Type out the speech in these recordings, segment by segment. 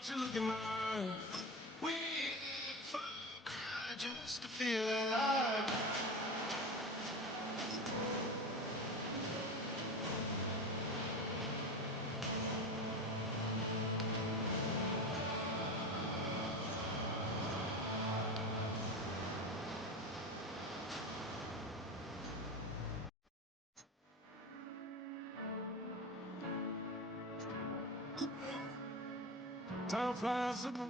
She's looking alive. We cry just to feel alive. Time flies in the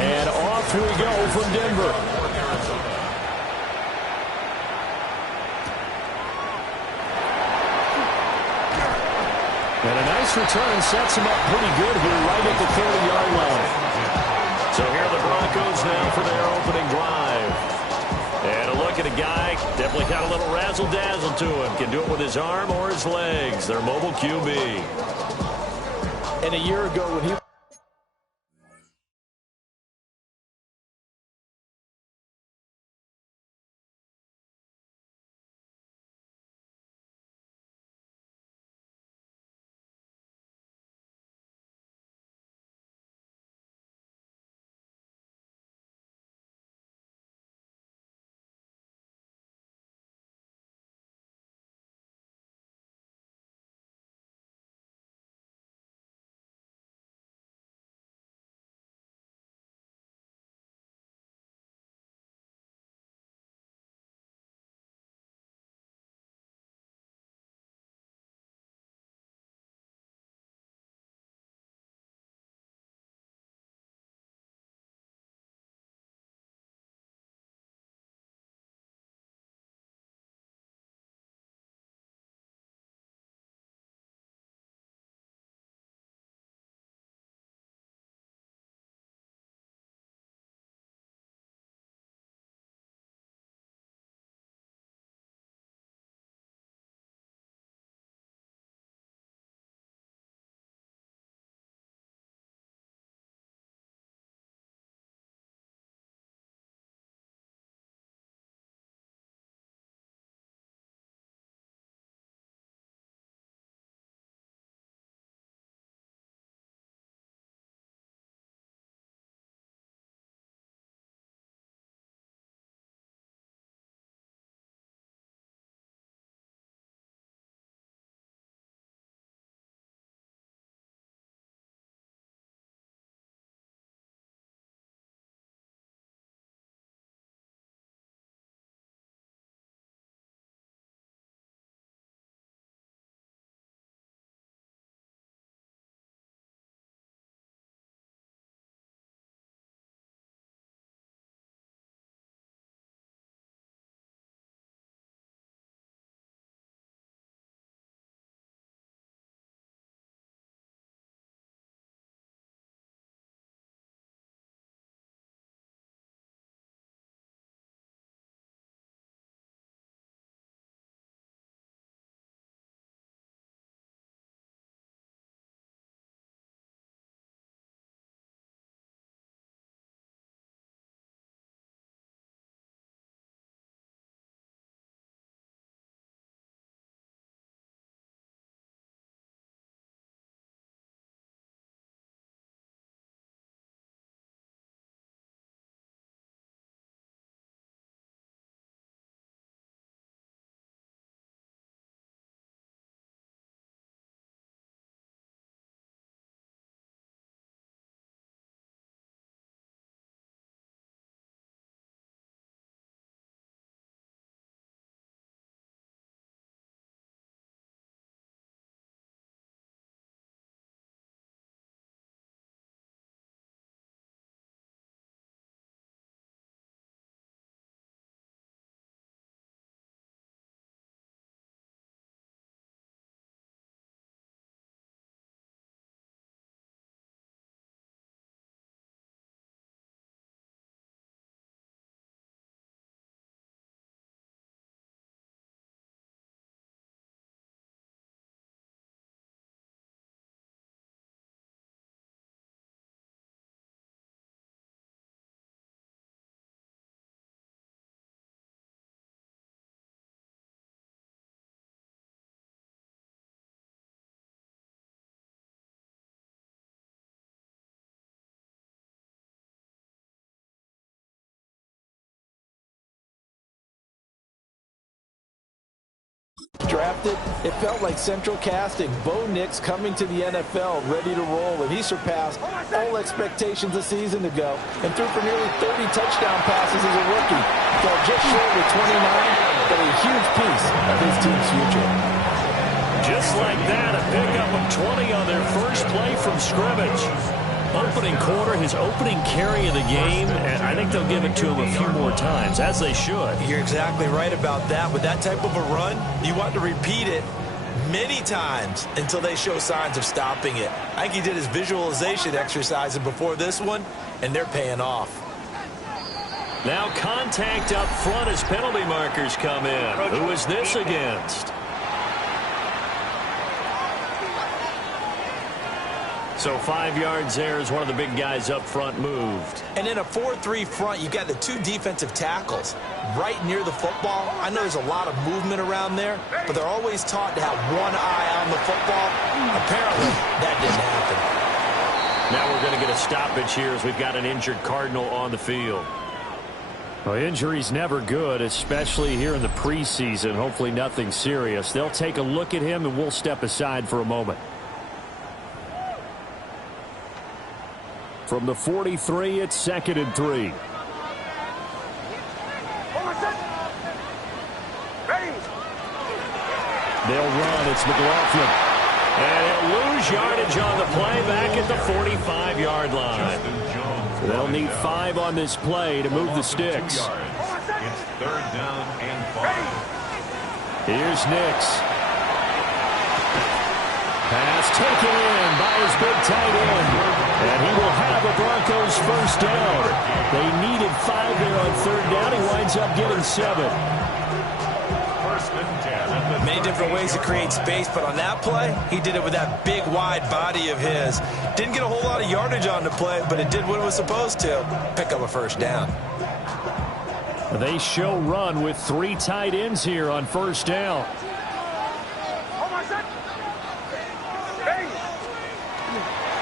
And off we go from Denver. And a nice return sets him up pretty good here right at the 30-yard line. So here are the Broncos now for their opening drive. And a look at a guy, definitely got a little razzle-dazzle to him. Can do it with his arm or his legs. Their mobile QB. And a year ago when he drafted, it felt like central casting. Bo Nix coming to the NFL ready to roll, and he surpassed all expectations a season ago and threw for nearly 30 touchdown passes as a rookie. Fell just short with 29, but a huge piece of his team's future. Just like that, a pickup of 20 on their first play from scrimmage. Opening quarter, his opening carry of the game, and I think they'll give it to him a few more times, as they should. You're exactly right about that. With that type of a run, you want to repeat it many times until they show signs of stopping it. I think he did his visualization exercises before this one, and they're paying off. Now contact up front as penalty markers come in. Who is this against? So 5 yards there as one of the big guys up front moved. And in a 4-3 front, you've got the two defensive tackles right near the football. I know there's a lot of movement around there, but they're always taught to have one eye on the football. Apparently, that didn't happen. Now we're going to get a stoppage here as we've got an injured Cardinal on the field. Well, injury's never good, especially here in the preseason. Hopefully nothing serious. They'll take a look at him, and we'll step aside for a moment. From the 43, it's 2nd and 3. They'll run. It's McLaughlin. And he'll lose yardage on the play back at the 45-yard line. So they'll need 5 on this play to move the sticks. It's 3rd down and 5. Here's Nix. Pass taken in by his big tight end. And he will have a Broncos first down. They needed 5 there on 3rd down. He winds up getting 7. 1st and 10. Many different ways to create space, but on that play, he did it with that big, wide body of his. Didn't get a whole lot of yardage on the play, but it did what it was supposed to. Pick up a first down. They show run with 3 tight ends here on 1st down.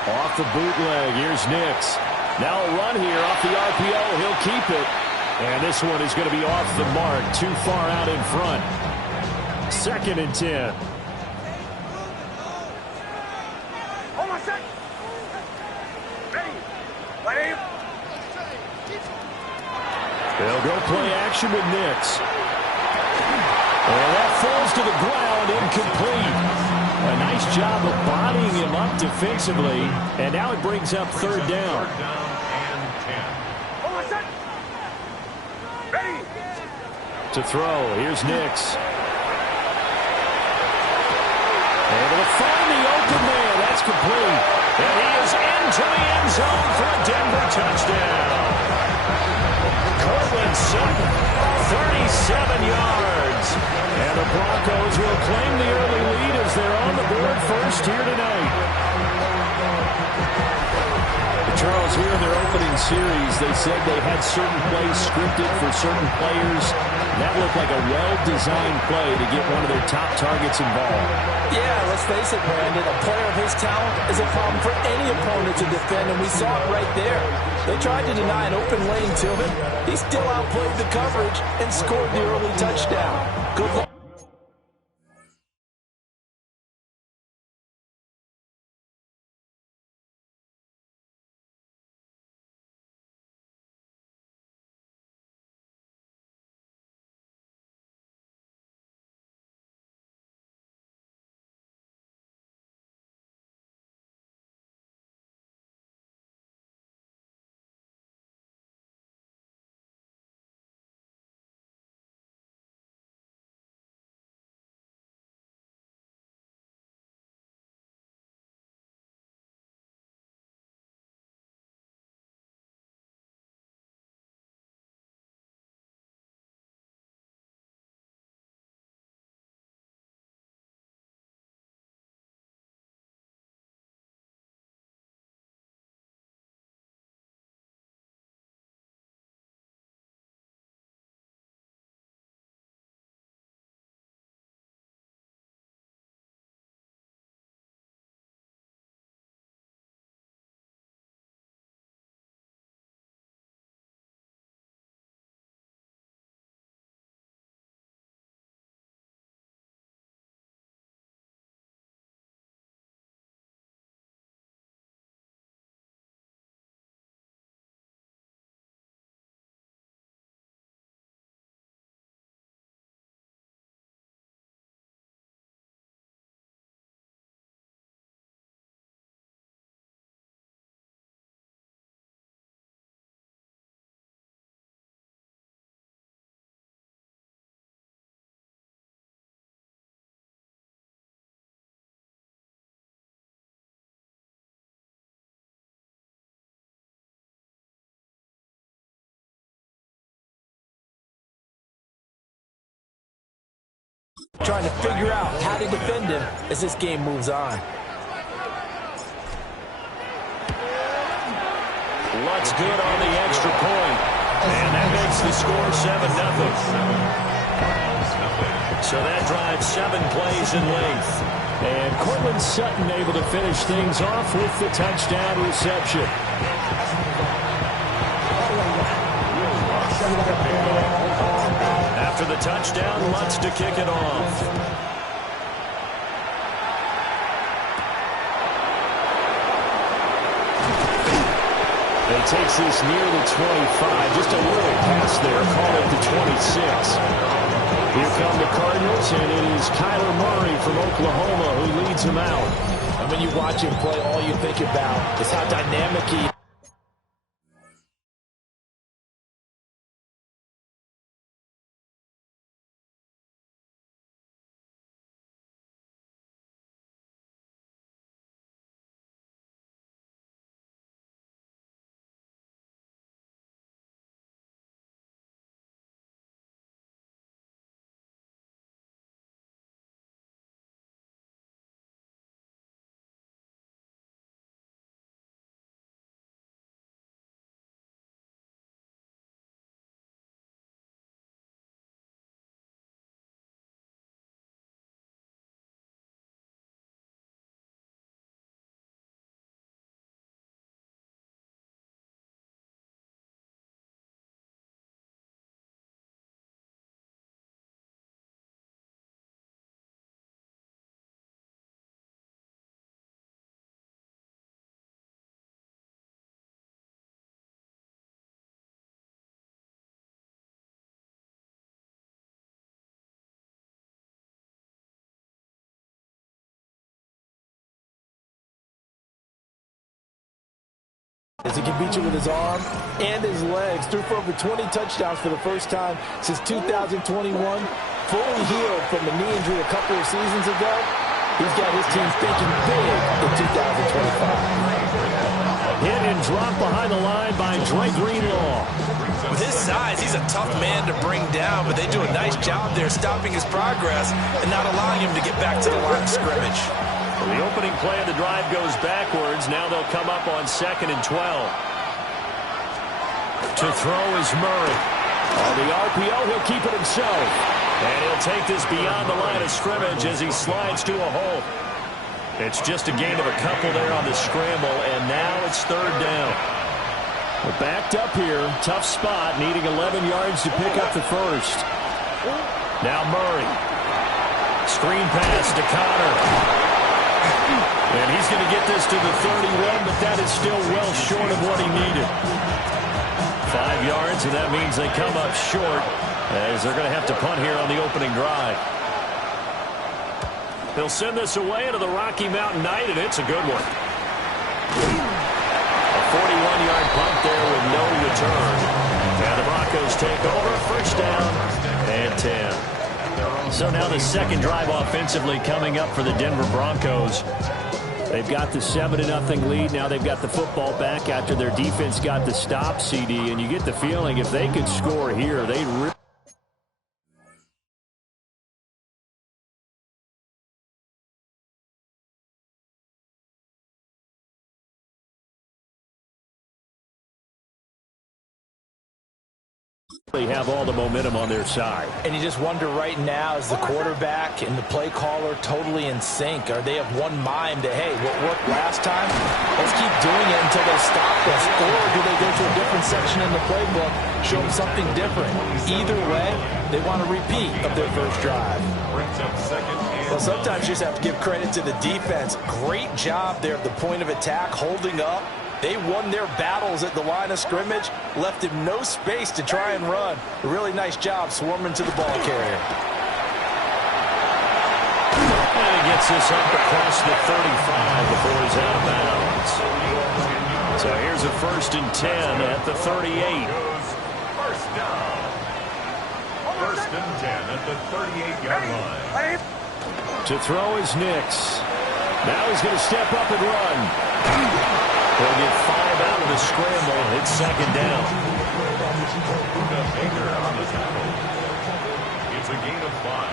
Off the bootleg, here's Nix. Now a run here off the RPO. He'll keep it. And this one is going to be off the mark. Too far out in front. 2nd and 10. They'll go play action with Nix. And that falls to the ground, incomplete. A nice job of bodying him up defensively. And now it brings up 3rd down. 3rd down and 10. To throw, here's Nix. Able to find the open man. That's complete. And he is into the end zone for a Denver touchdown. Cortland Sutton, 37 yards. And the Broncos will claim the early lead as they're on the board first here tonight. Charles, here in their opening series, they said they had certain plays scripted for certain players. That looked like a well-designed play to get one of their top targets involved. Yeah, let's face it, Brandon. A player of his talent is a problem for any opponent to defend, and we saw it right there. They tried to deny an open lane to him. He still outplayed the coverage and scored the early touchdown. Good luck. trying to figure out how to defend him as this game moves on. Lutz good on the extra point. And that makes the score 7-0. So that drives 7 plays in length. And Cortland Sutton able to finish things off with the touchdown reception. After the touchdown, Lutz to kick it off. He takes this near the 25. Just a little pass there. Call it the 26. Here come the Cardinals, and it is Kyler Murray from Oklahoma who leads them out. And when you watch him play, all you think about is how dynamic he is. As he can beat you with his arm and his legs. Threw for over 20 touchdowns for the first time since 2021. Fully healed from a knee injury a couple of seasons ago. He's got his team thinking big in 2025. Hit and drop behind the line by Dre Greenlaw. With his size, he's a tough man to bring down, but they do a nice job there stopping his progress and not allowing him to get back to the line of scrimmage. Well, the opening play of the drive goes backwards. Now they'll come up on 2nd and 12. To throw is Murray. On the RPO, he'll keep it himself. And he'll take this beyond the line of scrimmage as he slides to a hole. It's just a gain of a couple there on the scramble, and now it's 3rd down. We're backed up here. Tough spot, needing 11 yards to pick up the first. Now Murray. Screen pass to Connor. And he's going to get this to the 31, but that is still well short of what he needed. 5 yards, and that means they come up short as they're going to have to punt here on the opening drive. They'll send this away into the Rocky Mountain night, and it's a good one. A 41-yard punt there with no return. And the Broncos take over, 1st down and 10. So now the second drive offensively coming up for the Denver Broncos. They've got the 7-0 lead. Now they've got the football back after their defense got the stop, CD. And you get the feeling if they could score here, they'd really... They have all the momentum on their side. And you just wonder right now, is the quarterback and the play caller totally in sync? Are they of one mind that, hey, what worked last time, let's keep doing it until they stop us? Or do they go to a different section in the playbook, show them something different? Either way, they want a repeat of their first drive. Well, sometimes you just have to give credit to the defense. Great job there at the point of attack, holding up. They won their battles at the line of scrimmage, left him no space to try and run. A really nice job swarming to the ball carrier. And he gets this up across the 35 before he's out of bounds. So here's a 1st and 10 at the 38. 1st down. 1st and 10 at the 38-yard line. To throw is Nix. Now he's going to step up and run. He'll get 5 out of the scramble. It's 2nd down. The Baker on the tackle. It's a gain of 5.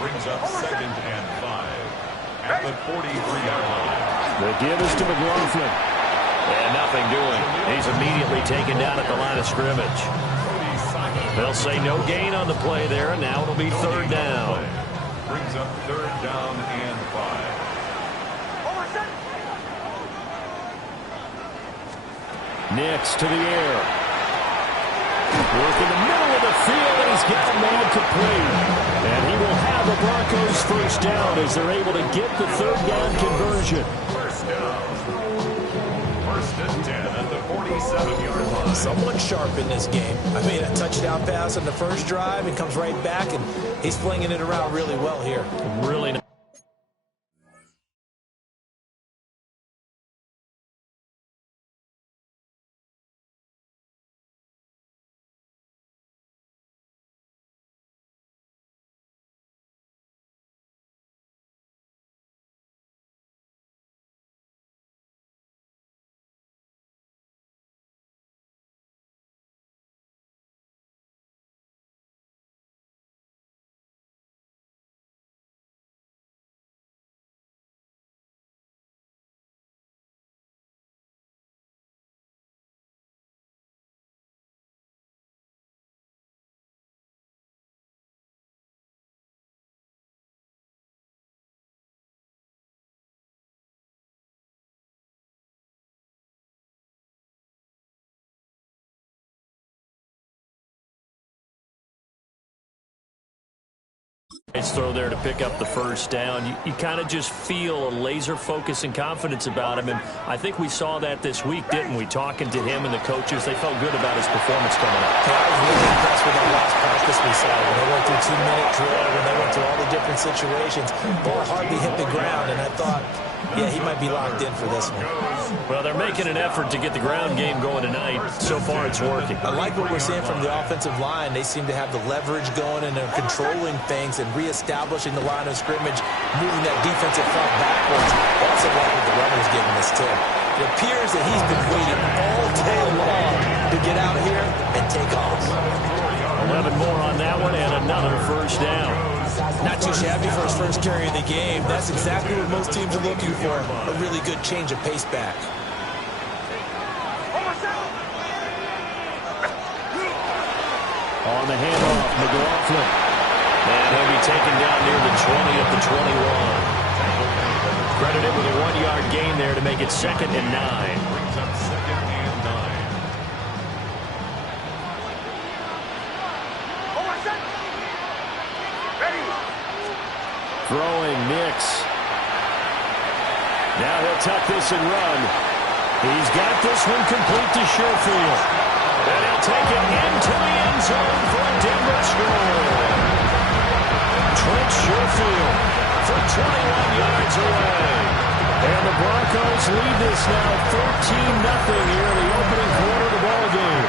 Brings up 2nd and 5 at the 43-yard line. The give is to McLaughlin. And nothing doing. He's immediately taken down at the line of scrimmage. They'll say no gain on the play there, and now it'll be 3rd down. Brings up 3rd down and 5. Nix to the air. Work in the middle of the field, and he's got a man complete. And he will have the Broncos 1st down as they're able to get the 3rd down conversion. 1st down. 1st and 10 at the 47-yard line. Someone sharp in this game. I mean, a touchdown pass on the first drive and comes right back, and he's flinging it around really well here. Really nice. Nice throw there to pick up the 1st down. You kind of just feel a laser focus and confidence about him, and I think we saw that this week, didn't we? Talking to him and the coaches, they felt good about his performance coming up. Yeah, I was really impressed with that last practice we saw. When they went through 2-minute drill, when they went through all the different situations, ball hardly hit the ground, and I thought, yeah, he might be locked in for this one. Well, they're making an effort to get the ground game going tonight. So far, it's working. I like what we're seeing from the offensive line. They seem to have the leverage going, and they're controlling things and reestablishing the line of scrimmage, moving that defensive front backwards. Also like what the runner's giving us, too. It appears that he's been waiting all day long to get out here and take off. 11 more on that one, and another 1st down. Not too shabby for his first carry of the game. That's exactly what most teams are looking for, a really good change of pace back. On the handoff, McLaughlin. And he'll be taken down near the 20 at the 21. Credited with a 1-yard gain there to make it 2nd and 9. Brings up 2nd and 9. Throwing Nix. Now he'll tuck this and run. He's got this one complete to Sherfield. And he'll take it into the end zone for a Denver score. Trent Sherfield for 21 yards away. And the Broncos lead this now 13-0 here in the opening quarter of the ballgame.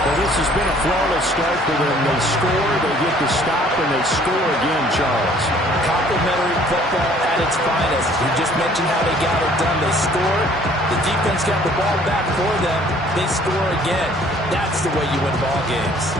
Well, this has been a flawless start for them. They score, they get the stop, and they score again, Charles. Complimentary football at its finest. We just mentioned how they got it done. They scored. The defense got the ball back for them. They score again. That's the way you win ball games.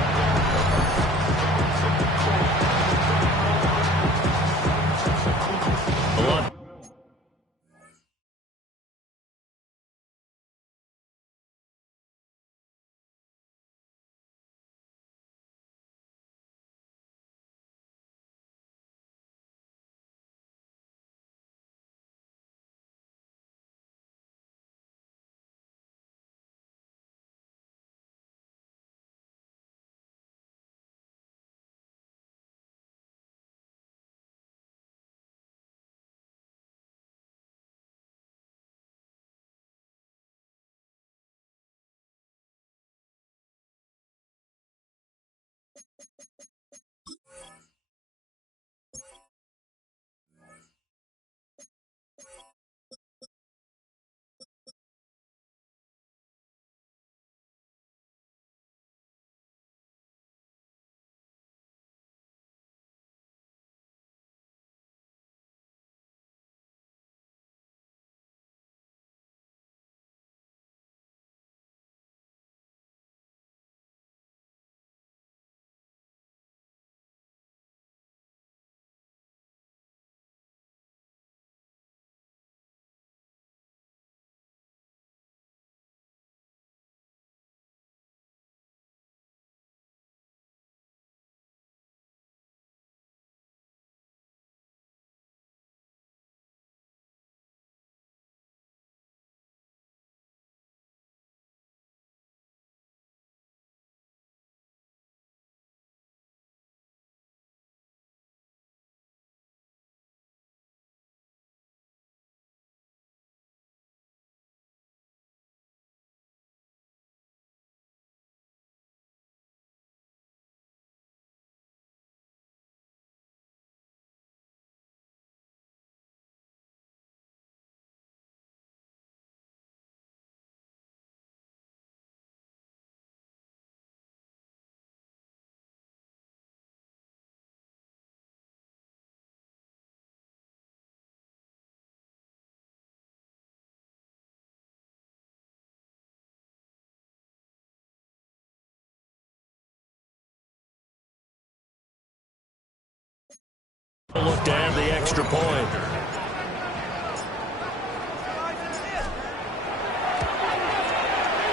Look to have the extra point.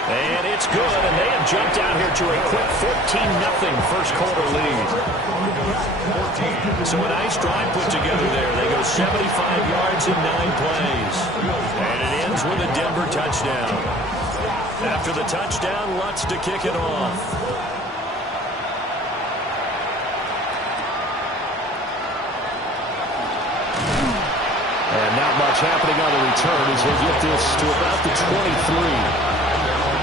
And it's good, and they have jumped out here to a quick 14-0 first quarter lead. So a nice drive put together there. They go 75 yards in 9 plays. And it ends with a Denver touchdown. After the touchdown, Lutz to kick it off. And not much happening on the return as they get this to about the 23.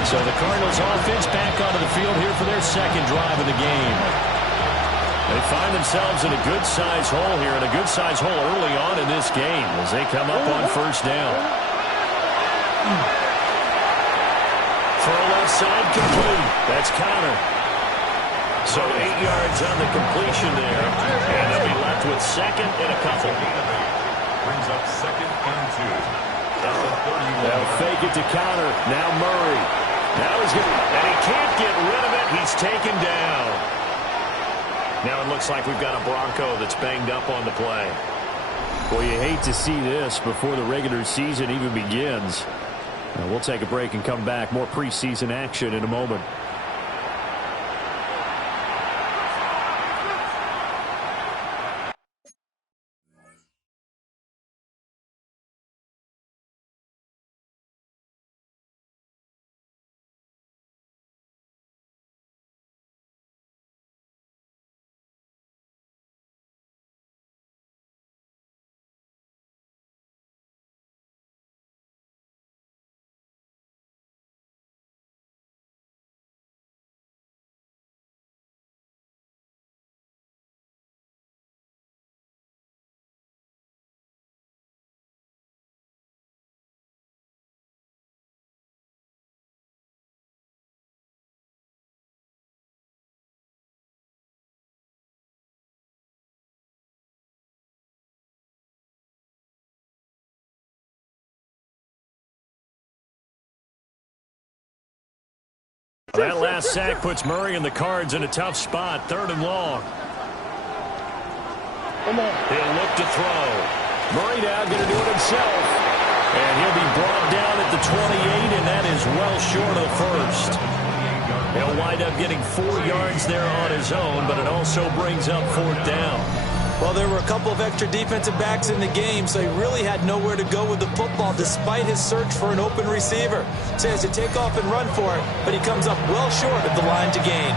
So the Cardinals offense back onto the field here for their second drive of the game. They find themselves in a good-sized hole here, and a good-sized hole early on in this game as they come up on first down. For a left side complete. That's counter. So 8 yards on the completion there, and they'll be left with second and a couple. Brings up second and 2. That's a 31. They'll fake it to counter. Now Murray. Now he's going to, and he can't get rid of it. He's taken down. Now it looks like we've got a Bronco that's banged up on the play. Well, you hate to see this before the regular season even begins. We'll take a break and come back. More preseason action in a moment. That last sack puts Murray and the Cards in a tough spot. 3rd and long. He'll look to throw. Murray now going to do it himself. And he'll be brought down at the 28, and that is well short of the first. He'll wind up getting 4 yards there on his own, but it also brings up 4th down. Well, there were a couple of extra defensive backs in the game, so he really had nowhere to go with the football despite his search for an open receiver. So he has to take off and run for it, but he comes up well short of the line to gain.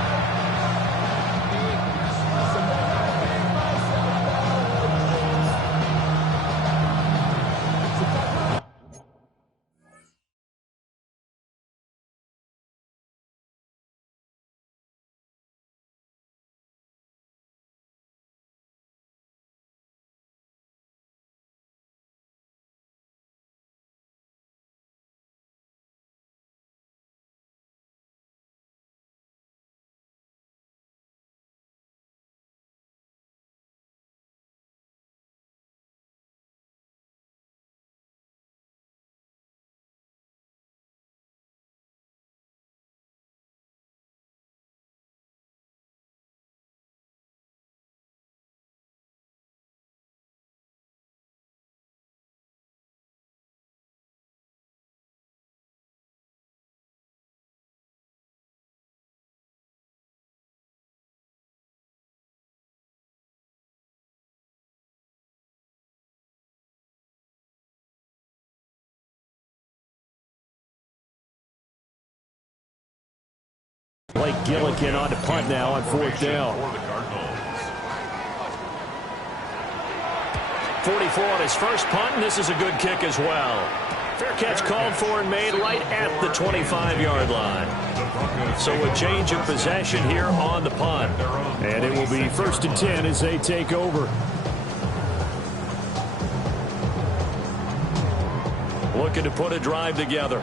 Blake Gillikin on to punt now on 4th down. 44 on his first punt, and this is a good kick as well. Fair catch called for and made right at the 25-yard line. So a change of possession here on the punt. And it will be 1st and 10 as they take over. Looking to put a drive together.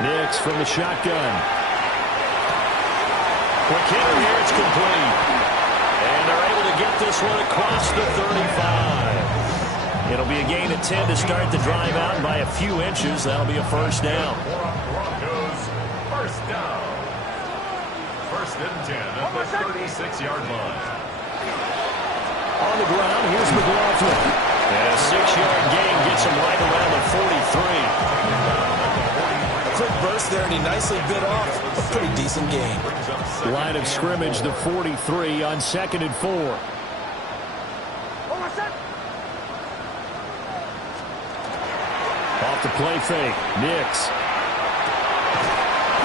Nix from the shotgun. Quick hitter here, it's complete. And they're able to get this one across the 35. It'll be a gain of 10 to start the drive out, and by a few inches, that'll be a 1st down. Broncos, 1st down. First and 10 at the 36-yard line. On the ground, here's McLaughlin. And a 6-yard gain gets him right around the 43. A quick burst there, and he nicely bit off a pretty decent gain. Line of scrimmage, the 43 on 2nd and 4. Off the play fake. Nix.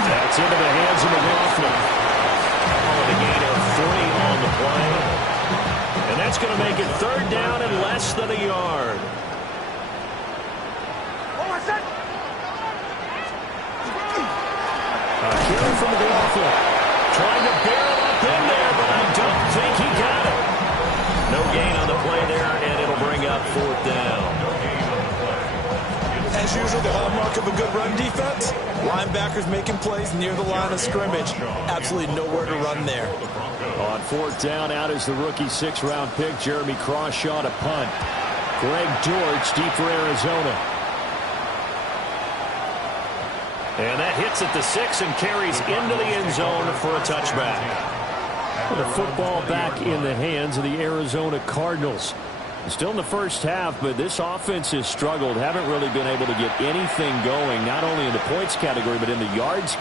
That's into the hands of McLaughlin. A gain of 3 on the play. And that's going to make it 3rd down and less than a yard. A carry from McLaughlin. Trying to barrel up in there, but I don't think he got it. No gain on the play there, and it'll bring up 4th down. As usual, the hallmark of a good run defense, linebackers making plays near the line of scrimmage. Absolutely nowhere to run there. On 4th down, out is the rookie 6th-round pick, Jeremy Crawshaw to punt. Greg George deep for Arizona. And that hits at the 6 and carries into the end zone for a touchback. The football back in the hands of the Arizona Cardinals. Still in the first half, but this offense has struggled. Haven't really been able to get anything going, not only in the points category, but in the yards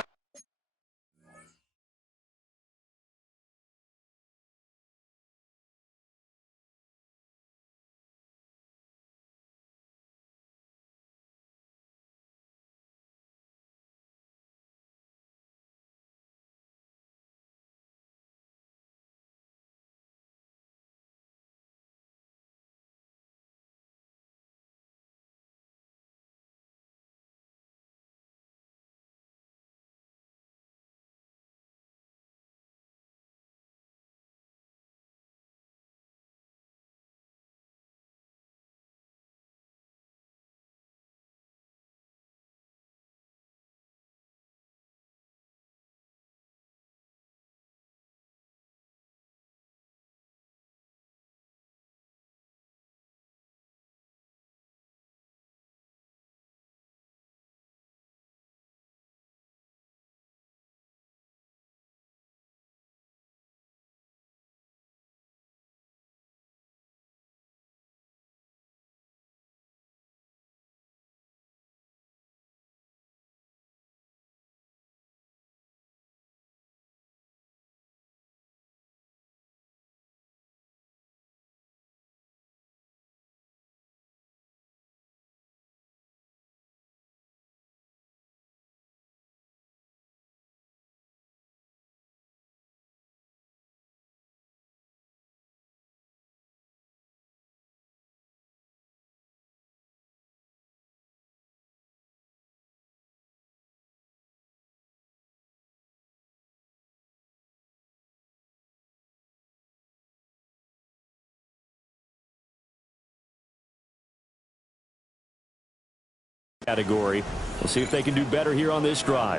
category. We'll see if they can do better here on this drive.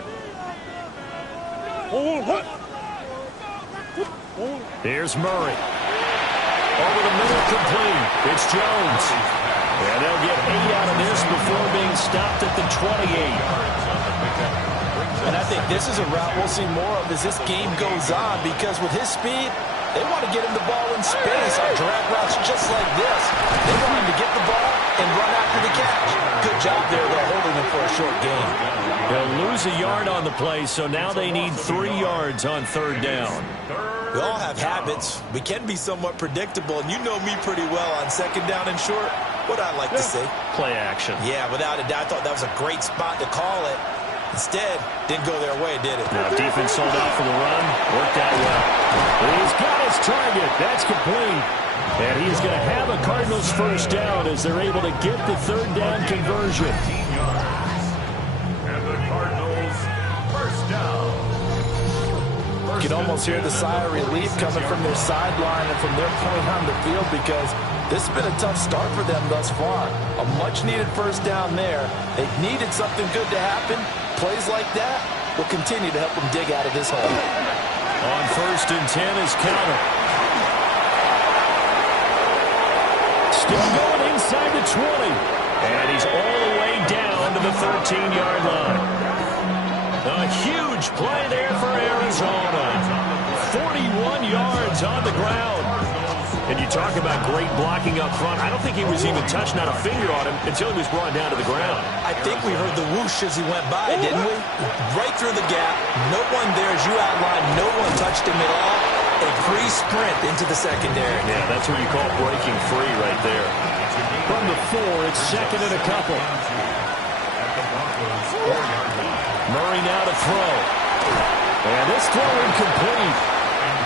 Here's Murray. Over the middle, complete. It's Jones. And they'll get 8 out of this before being stopped at the 28. And I think this is a route we'll see more of as this game goes on, because with his speed, they want to get him the ball in space on drag routes just like this. They want him to get the ball and run after the catch. Good job there, though, holding him for a short gain. They'll lose a yard on the play, so now they need 3 yards on 3rd down. We all have habits. We can be somewhat predictable, and you know me pretty well on 2nd down and short. What I like to say? Play action. Yeah, without a doubt. I thought that was a great spot to call it. Instead, didn't go their way, did it? Now, defense sold out for the run. Worked out well. He's got his target. That's complete. And he's going to have a Cardinals 1st down as they're able to get the 3rd down conversion. And the Cardinals 1st down. You can almost hear the sigh of relief coming from their sideline and from their point on the field, because this has been a tough start for them thus far. A much-needed 1st down there. They needed something good to happen. Plays like that will continue to help them dig out of this hole. On 1st and 10 is counter. Still going inside the 20. And he's all the way down to the 13-yard line. A huge play there for Arizona. 41 yards on the ground. And you talk about great blocking up front. I don't think he was even touched, not a finger on him, until he was brought down to the ground. I think we heard the whoosh as he went by, didn't we? Right through the gap. No one there, as you outlined. No one touched him at all. A free sprint into the secondary. Yeah, that's what you call breaking free right there. From the 4, it's second and a couple. Murray now to throw. And this throw incomplete.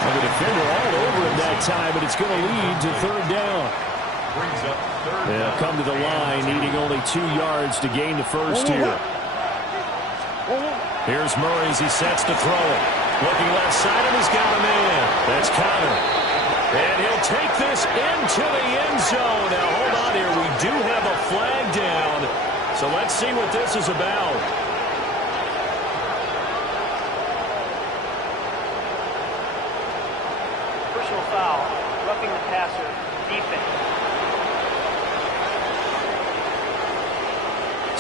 And the defender all over him that time, but it's going to lead to third down. They'll come to the line, needing only 2 yards to gain the first here. Here's Murray as he sets to throw it. Looking left side, and he's got a man. That's Connor. And he'll take this into the end zone. Now, hold on here. We do have a flag down. So let's see what this is about. Personal foul, roughing the passer, defense.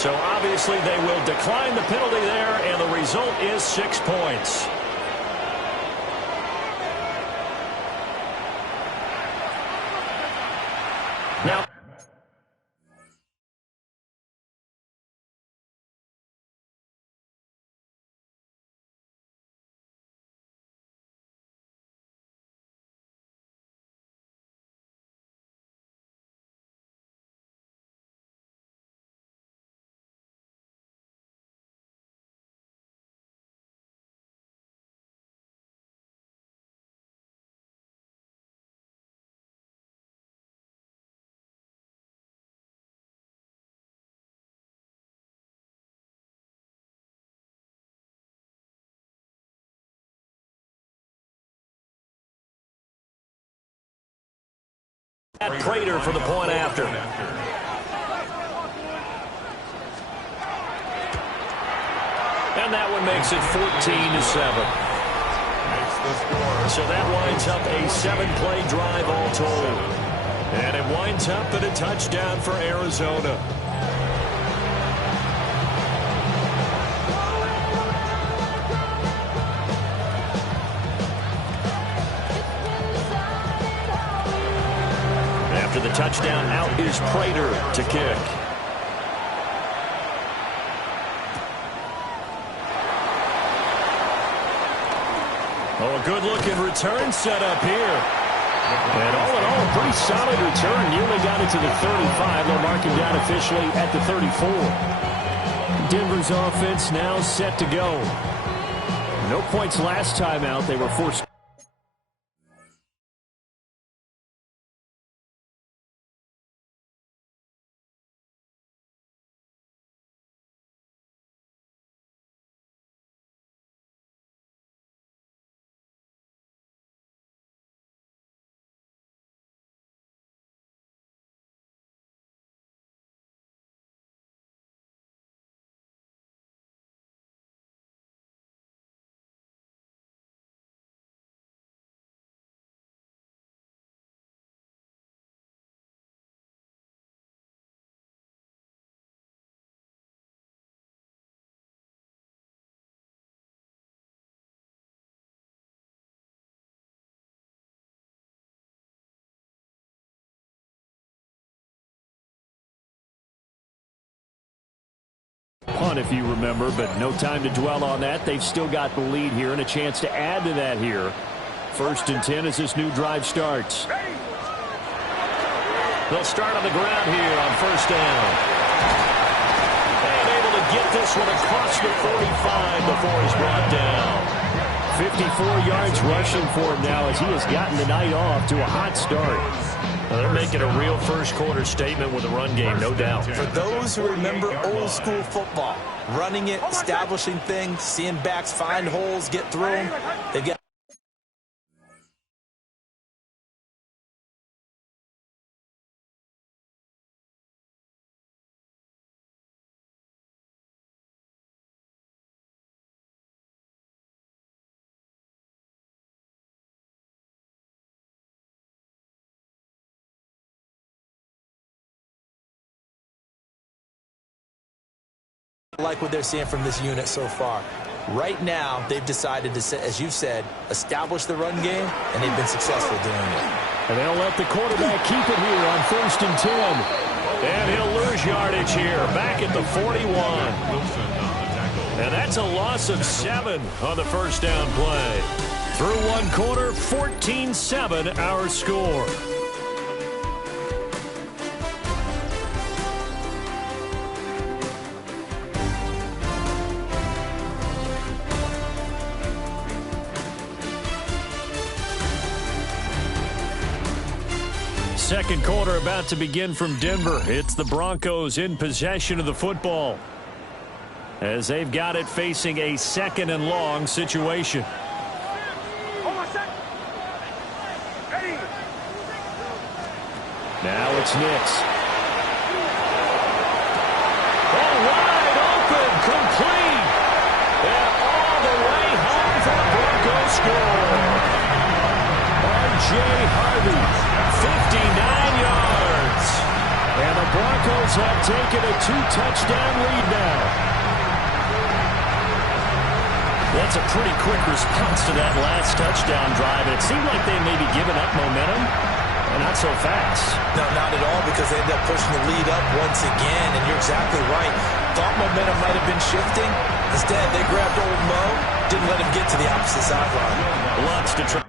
So obviously they will decline the penalty there, and the result is 6 points. Now, Prater for the point after. And that one makes it 14-7. So that winds up a 7-play drive all told. And it winds up at a touchdown for Arizona. After the touchdown, out is Prater to kick. Oh, a good-looking return set up here. And all in all, a pretty solid return. Nearly got it to the 35. They'll mark him down officially at the 34. Denver's offense now set to go. No points last time out. They were forced. Punt, if you remember, but no time to dwell on that. They've still got the lead here and a chance to add to that here. 1st and 10 as this new drive starts. They'll start on the ground here on 1st down. And able to get this one across the 45 before he's brought down. 54 yards rushing for him now as he has gotten the night off to a hot start. Well, they're making a real first-quarter statement with a run game, no doubt. For those who remember old-school football, running it, establishing things, seeing backs find holes, get through them, they've got... like what they're seeing from this unit so far. Right now, they've decided to, as you've said, establish the run game, and they've been successful doing it. And they'll let the quarterback keep it here on 1st and 10. And he'll lose yardage here, back at the 41. And that's a loss of 7 on the first down play. Through one quarter, 14-7 our score. Second quarter about to begin from Denver. It's the Broncos in possession of the football, as they've got it facing a 2nd and long situation. Now it's Nix. Oh, wide open, complete. And all the way home for the Broncos score. R.J. Harvey, 59 yards. And the Broncos have taken a 2-touchdown lead now. That's a pretty quick response to that last touchdown drive. It seemed like they may be giving up momentum. Not so fast. No, not at all, because they ended up pushing the lead up once again, and you're exactly right. Thought momentum might have been shifting. Instead, they grabbed old Mo, didn't let him get to the opposite sideline. Lots to try.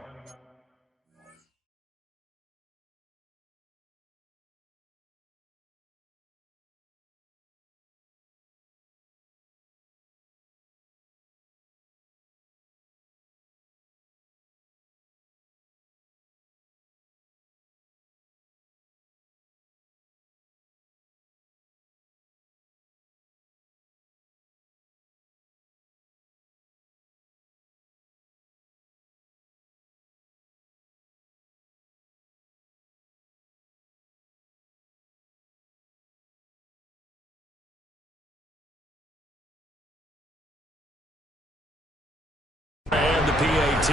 And the PAT.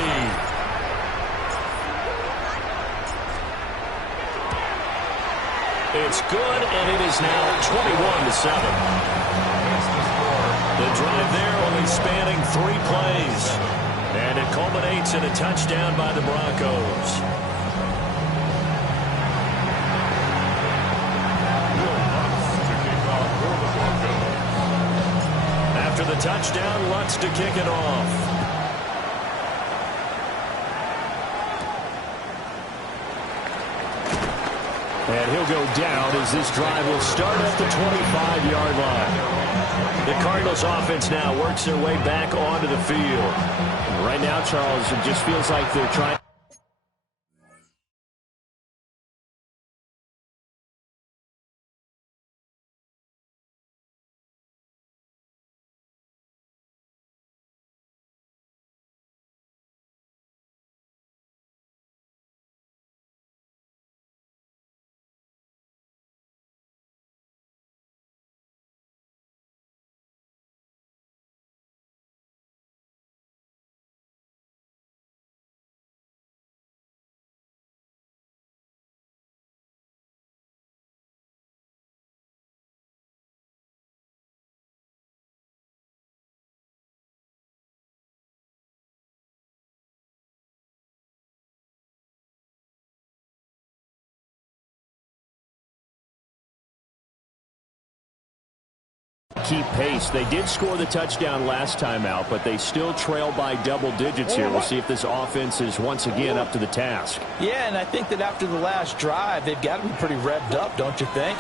It's good, and it is now 21-7. The drive there only spanning 3 plays. And it culminates in a touchdown by the Broncos. After the touchdown, Lutz to kick it off. And he'll go down as this drive will start at the 25-yard line. The Cardinals offense now works their way back onto the field. Right now, Charles, it just feels like they're trying. Keep pace. They did score the touchdown last time out, but they still trail by double digits here. We'll see if this offense is once again up to the task. Yeah, and I think that after the last drive, they've got to be pretty revved up, don't you think?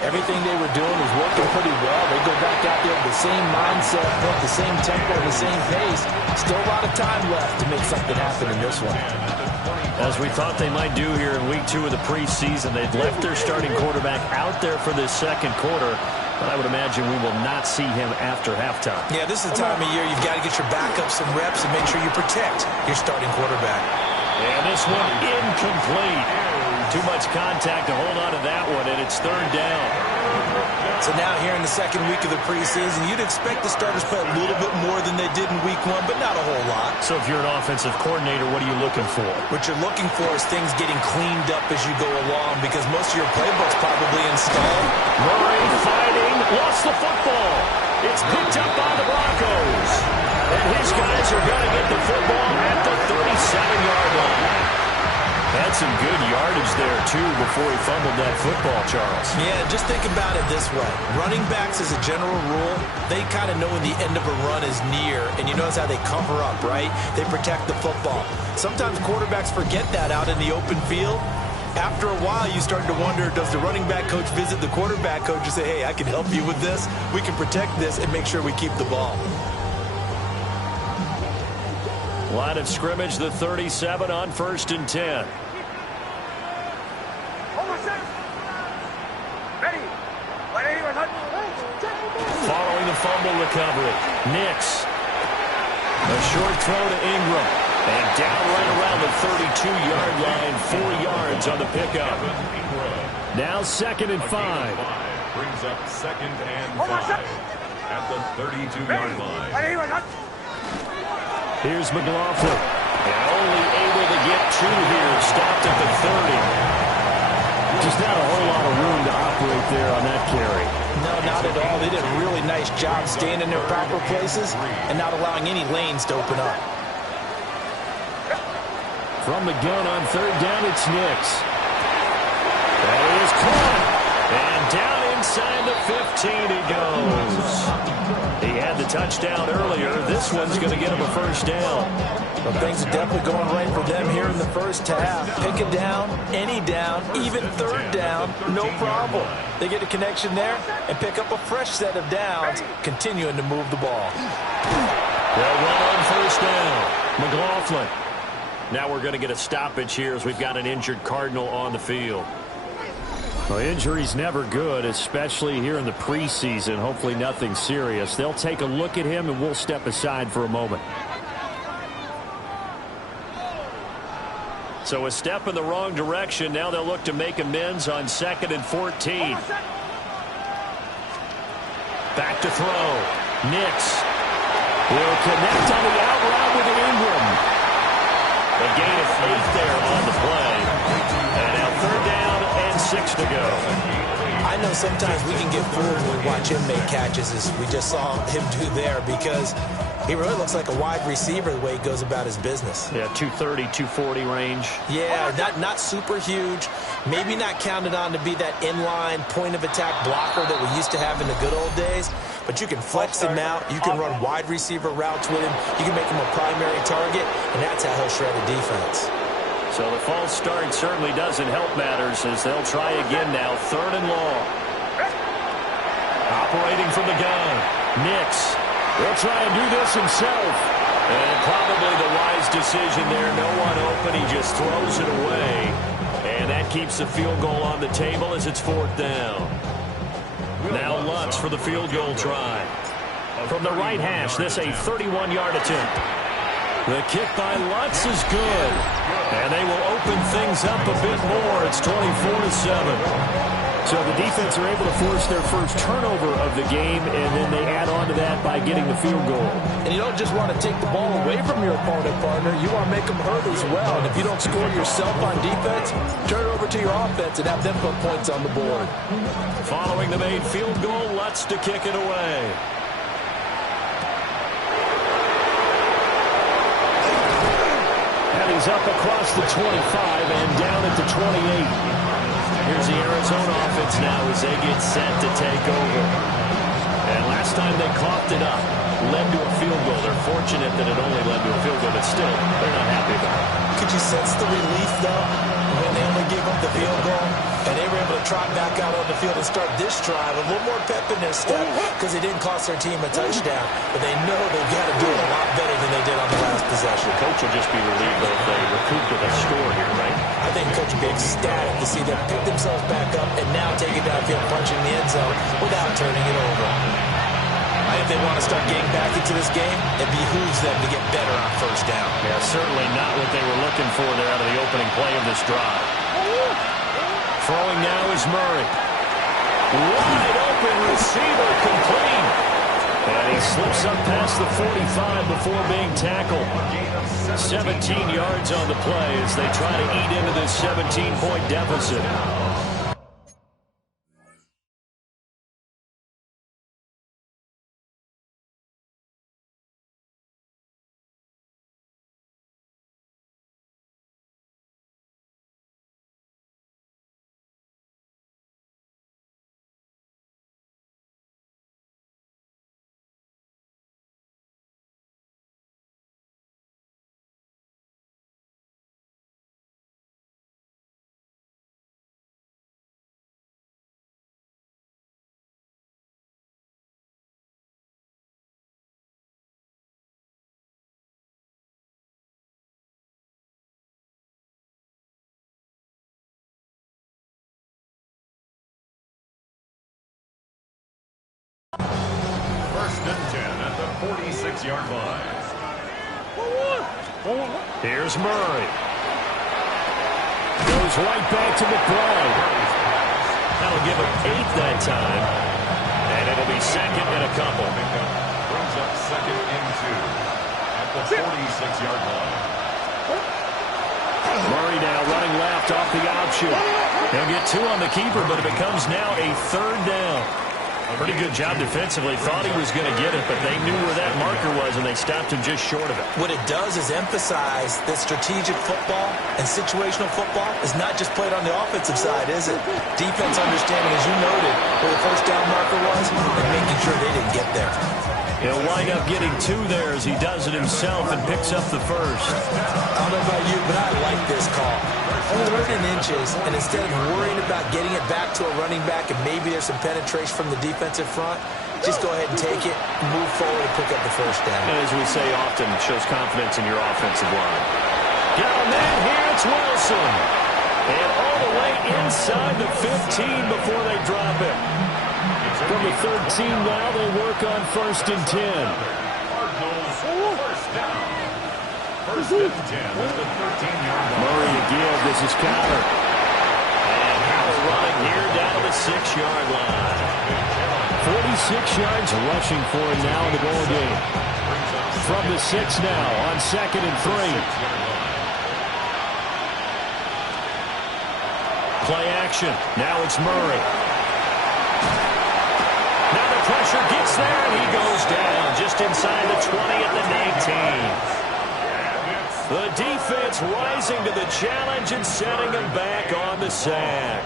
Everything they were doing was working pretty well. They go back out there with the same mindset, the same tempo, the same pace. Still a lot of time left to make something happen in this one. As we thought they might do here in week 2 of the preseason, they've left their starting quarterback out there for this second quarter. But I would imagine we will not see him after halftime. Yeah, this is the time of year you've got to get your backup some reps and make sure you protect your starting quarterback. And this one incomplete. Too much contact to hold on to that one, and it's 3rd down. So now here in the second week of the preseason, you'd expect the starters play a little bit more than they did in week 1, but not a whole lot. So if you're an offensive coordinator, what are you looking for? What you're looking for is things getting cleaned up as you go along, because most of your playbook's probably installed. Murray fighting, lost the football. It's picked up by the Broncos. And his guys are going to get the football at the 37-yard line. Had some good yardage there, too, before he fumbled that football, Charles. Yeah, just think about it this way. Running backs, as a general rule, they kind of know when the end of a run is near, and you notice how they cover up, right? They protect the football. Sometimes quarterbacks forget that out in the open field. After a while, you start to wonder, does the running back coach visit the quarterback coach and say, hey, I can help you with this, we can protect this, and make sure we keep the ball. Line of scrimmage, the 37 on 1st and 10. Following the fumble recovery, Nix. A short throw to Ingram. And down right around the 32-yard line, 4 yards on the pickup. Now 2nd and 5. Brings up 2nd and 5 at the 32-yard line. Here's McLaughlin. And only able to get 2 here. Stopped at the 30. Just not a whole lot of room to operate there on that carry. No, not at all. They did a really nice job staying in their proper places and not allowing any lanes to open up. From the gun on 3rd down, it's Nix. That is caught. And down inside the 15 he goes. He had the touchdown earlier. This one's going to get him a 1st down. Well, things are definitely going right for them here in the first half. Pick a down, any down, even 3rd down, no problem. They get a connection there and pick up a fresh set of downs, continuing to move the ball. They'll run on 1st down. McLaughlin. Now we're going to get a stoppage here as we've got an injured Cardinal on the field. Well, injury's never good, especially here in the preseason. Hopefully nothing serious. They'll take a look at him, and we'll step aside for a moment. So a step in the wrong direction. Now they'll look to make amends on 2nd and 14. Back to throw. Nix will connect on the out route with an Ingram. A gain of 8 there on the play. And now 3rd down and 6 to go. I know sometimes we can get fooled when we watch him make catches, as we just saw him do there, because he really looks like a wide receiver the way he goes about his business. Yeah, 230, 240 range. Yeah, not super huge. Maybe not counted on to be that inline point-of-attack blocker that we used to have in the good old days. But you can flex him out. You can run wide receiver routes with him. You can make him a primary target, and that's how he'll shred a defense. So the false start certainly doesn't help matters as they'll try again now. 3rd and long. Operating from the gun. Nix. He'll try and do this himself. And probably the wise decision there. No one open. He just throws it away. And that keeps the field goal on the table as it's 4th down. Now Lutz for the field goal try. From the right hash, this a 31-yard attempt. The kick by Lutz is good. And they will open things up a bit more. It's 24-7. So the defense are able to force their first turnover of the game, and then they add on to that by getting the field goal. And you don't just want to take the ball away from your opponent, partner. You want to make them hurt as well. And if you don't score yourself on defense, turn it over to your offense and have them put points on the board. Following the made field goal, Lutz to kick it away. And he's up across the 25 and down at the 28. Here's the Arizona offense now as they get set to take over. And last time they coughed it up, led to a field goal. They're fortunate that it only led to a field goal, but still, they're not happy about it. Could you sense the relief, though, when they only gave up the field goal? And they were able to trot back out on the field and start this drive a little more pep in their step because it didn't cost their team a touchdown. But they know they've got to do it a lot better than they did on the last possession. Coach will just be relieved though if they recoup with a score here, right? I think Coach will be ecstatic to see them pick themselves back up and now take it downfield, punching the end zone without turning it over. If they want to start getting back into this game, it behooves them to get better on 1st down. Yeah, certainly not what they were looking for there out of the opening play of this drive. Throwing now is Murray. Wide open receiver complete. And he slips up past the 45 before being tackled. 17 yards on the play as they try to eat into this 17-point deficit. First and 10 at the 46-yard line. Here's Murray. Goes right back to McBride. That'll give him 8 that time. And it'll be second and a couple. Brings up second and 2 at the 46-yard line. Murray now running left off the option. He'll get 2 on the keeper, but it becomes now a third down. Pretty good job defensively. Thought he was going to get it, but they knew where that marker was, and they stopped him just short of it. What it does is emphasize that strategic football and situational football is not just played on the offensive side, is it? Defense understanding, as you noted, where the first down marker was and making sure they didn't get there. He'll wind up getting 2 there as he does it himself and picks up the first. I don't know about you, but I like this call. 3rd and inches, and instead of worrying about getting it back to a running back and maybe there's some penetration from the defensive front, just go ahead and take it, move forward, and pick up the first down. And as we say often, it shows confidence in your offensive line. Got a man here, it's Wilson. And all the way inside the 15 before they drop it. From the 13 now, they work on first and 10. Cardinals first down. First and 10 at the 13-yard line. Murray again, this is Counter. And Howell running here down to the 6-yard line. 46 yards rushing for him now in the ball game. From the 6 now on second and 3. Play action. Now it's Murray. Now the pressure gets there, and he goes down just inside the 20 at the 19. The defense rising to the challenge and setting them back on the sack.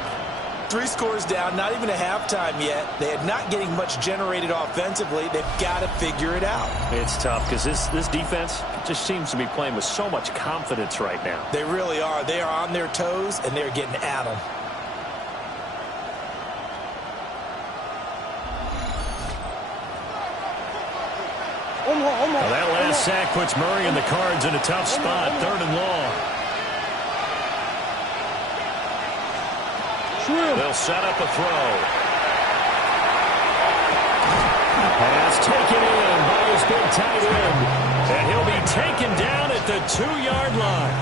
3 scores down, not even a halftime yet. They are not getting much generated offensively. They've got to figure it out. It's tough because this defense just seems to be playing with so much confidence right now. They really are. They are on their toes, and they're getting at them. Well, that last sack puts Murray and the Cards in a tough spot, 3rd and long. They'll set up a throw. Pass taken in by his big tight end. And he'll be taken down at the 2-yard line.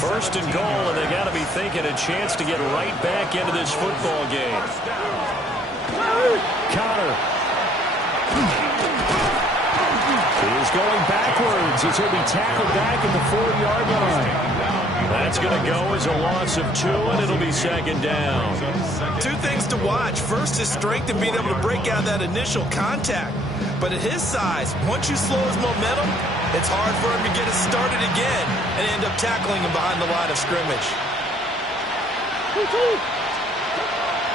First and goal, and they got to be thinking a chance to get right back into this football game. Connor. He's going backwards as he'll be tackled back at the 4-yard line. That's going to go as a loss of 2, and it'll be second down. 2 things to watch. First, his strength and being able to break out that initial contact. But at his size, once you slow his momentum, it's hard for him to get it started again and end up tackling him behind the line of scrimmage.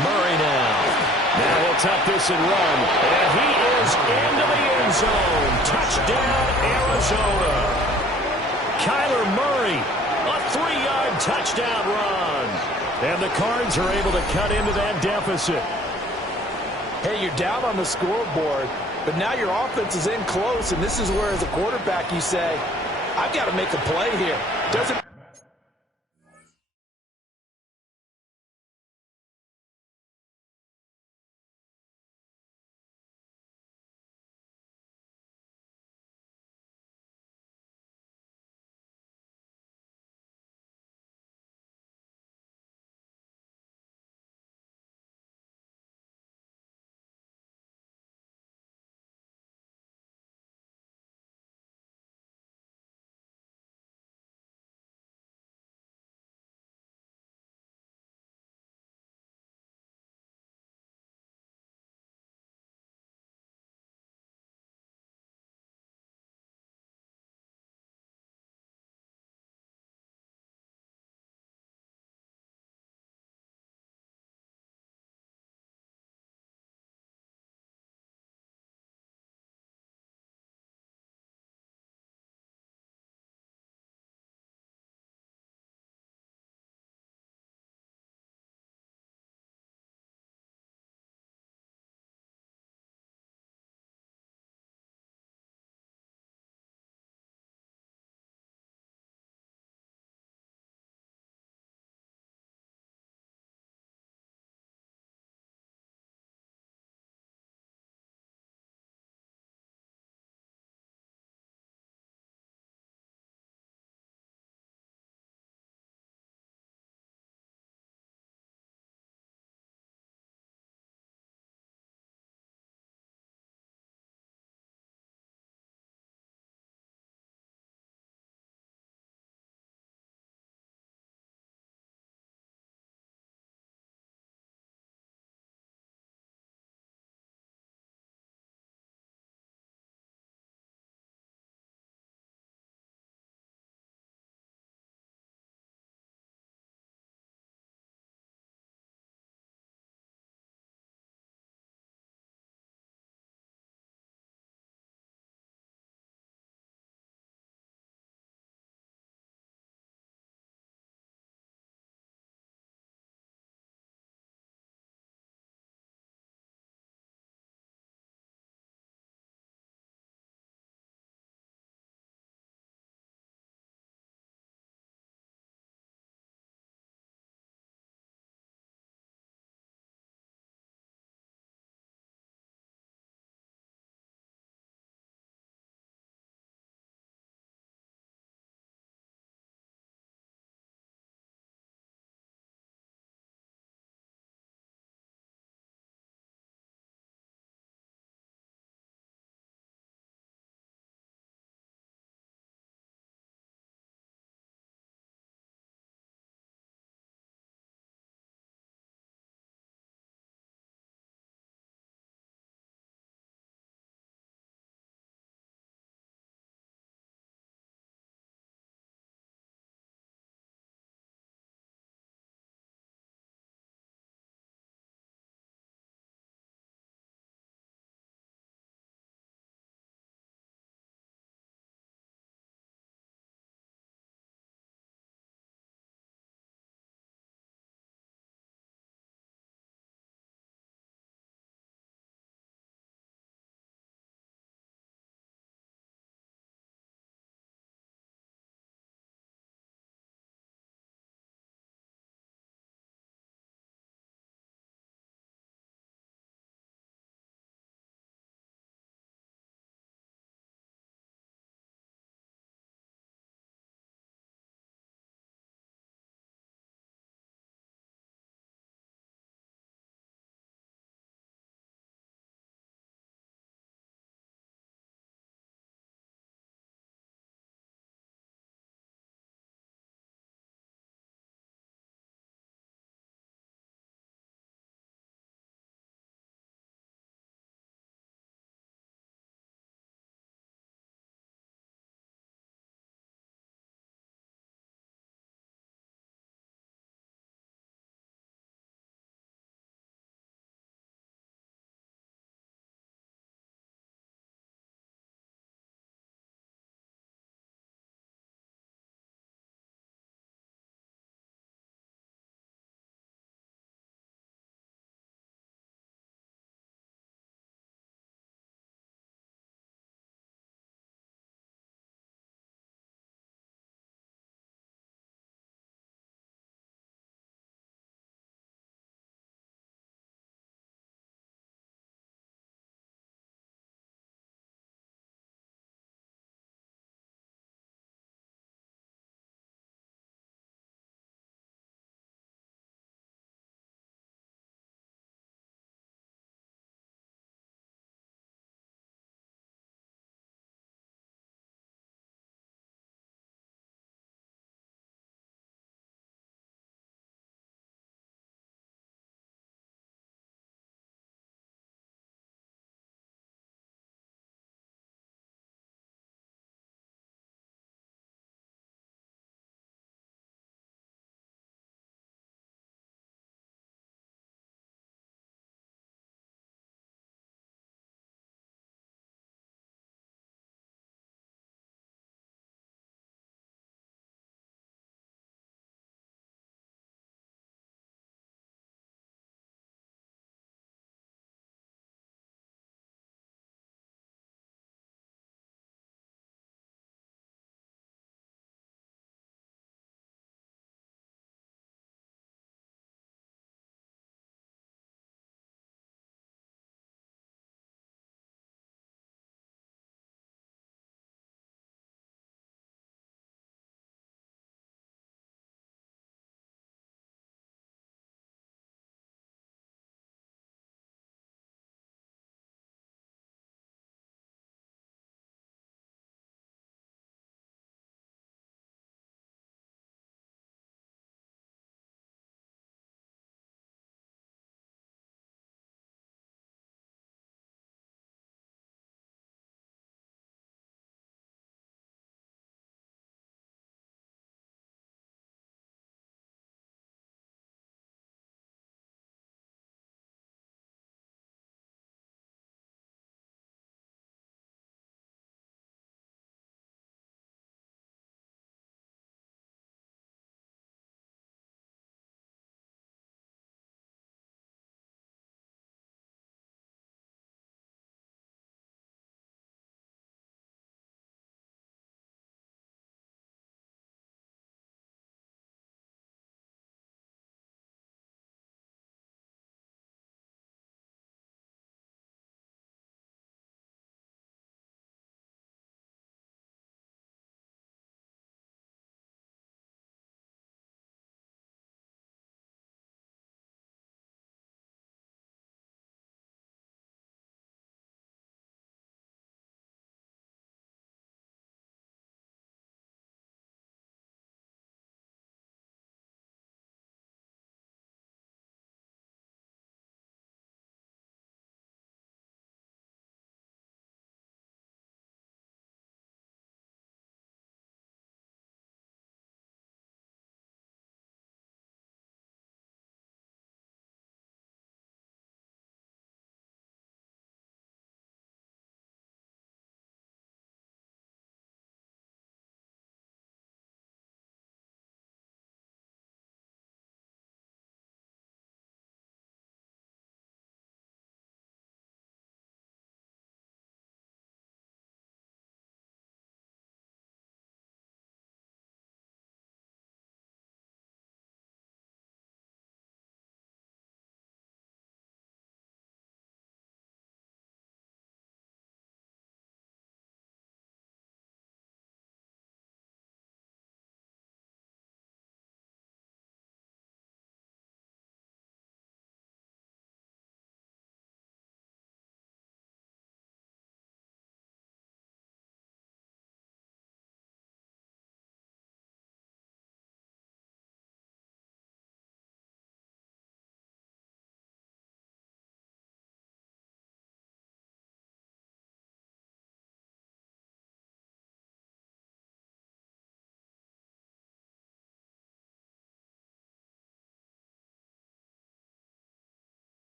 Murray now. Now he'll tuck this and run. And he is into the end zone. Touchdown, Arizona. Kyler Murray, a 3-yard touchdown run. And the Cards are able to cut into that deficit. Hey, you're down on the scoreboard, but now your offense is in close, and this is where, as a quarterback, you say, I've got to make a play here. Doesn't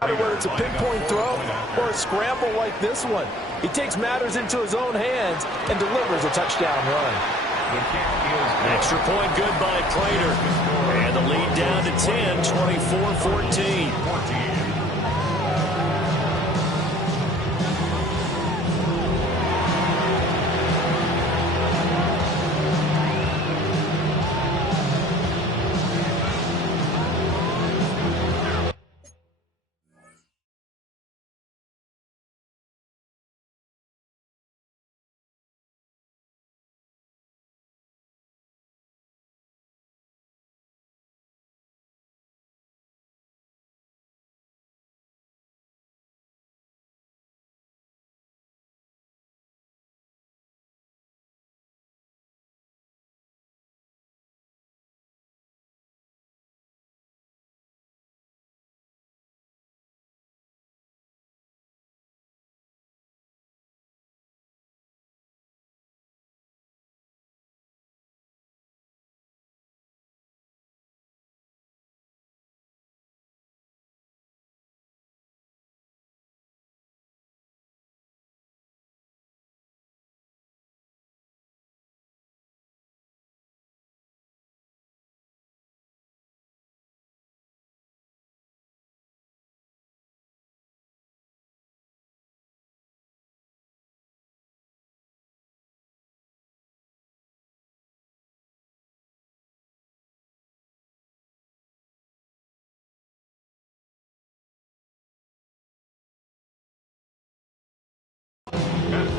Whether it's a pinpoint throw or a scramble like this one. He takes matters into his own hands and delivers a touchdown run. Extra point good by Prater. And the lead down to 10, 24-14.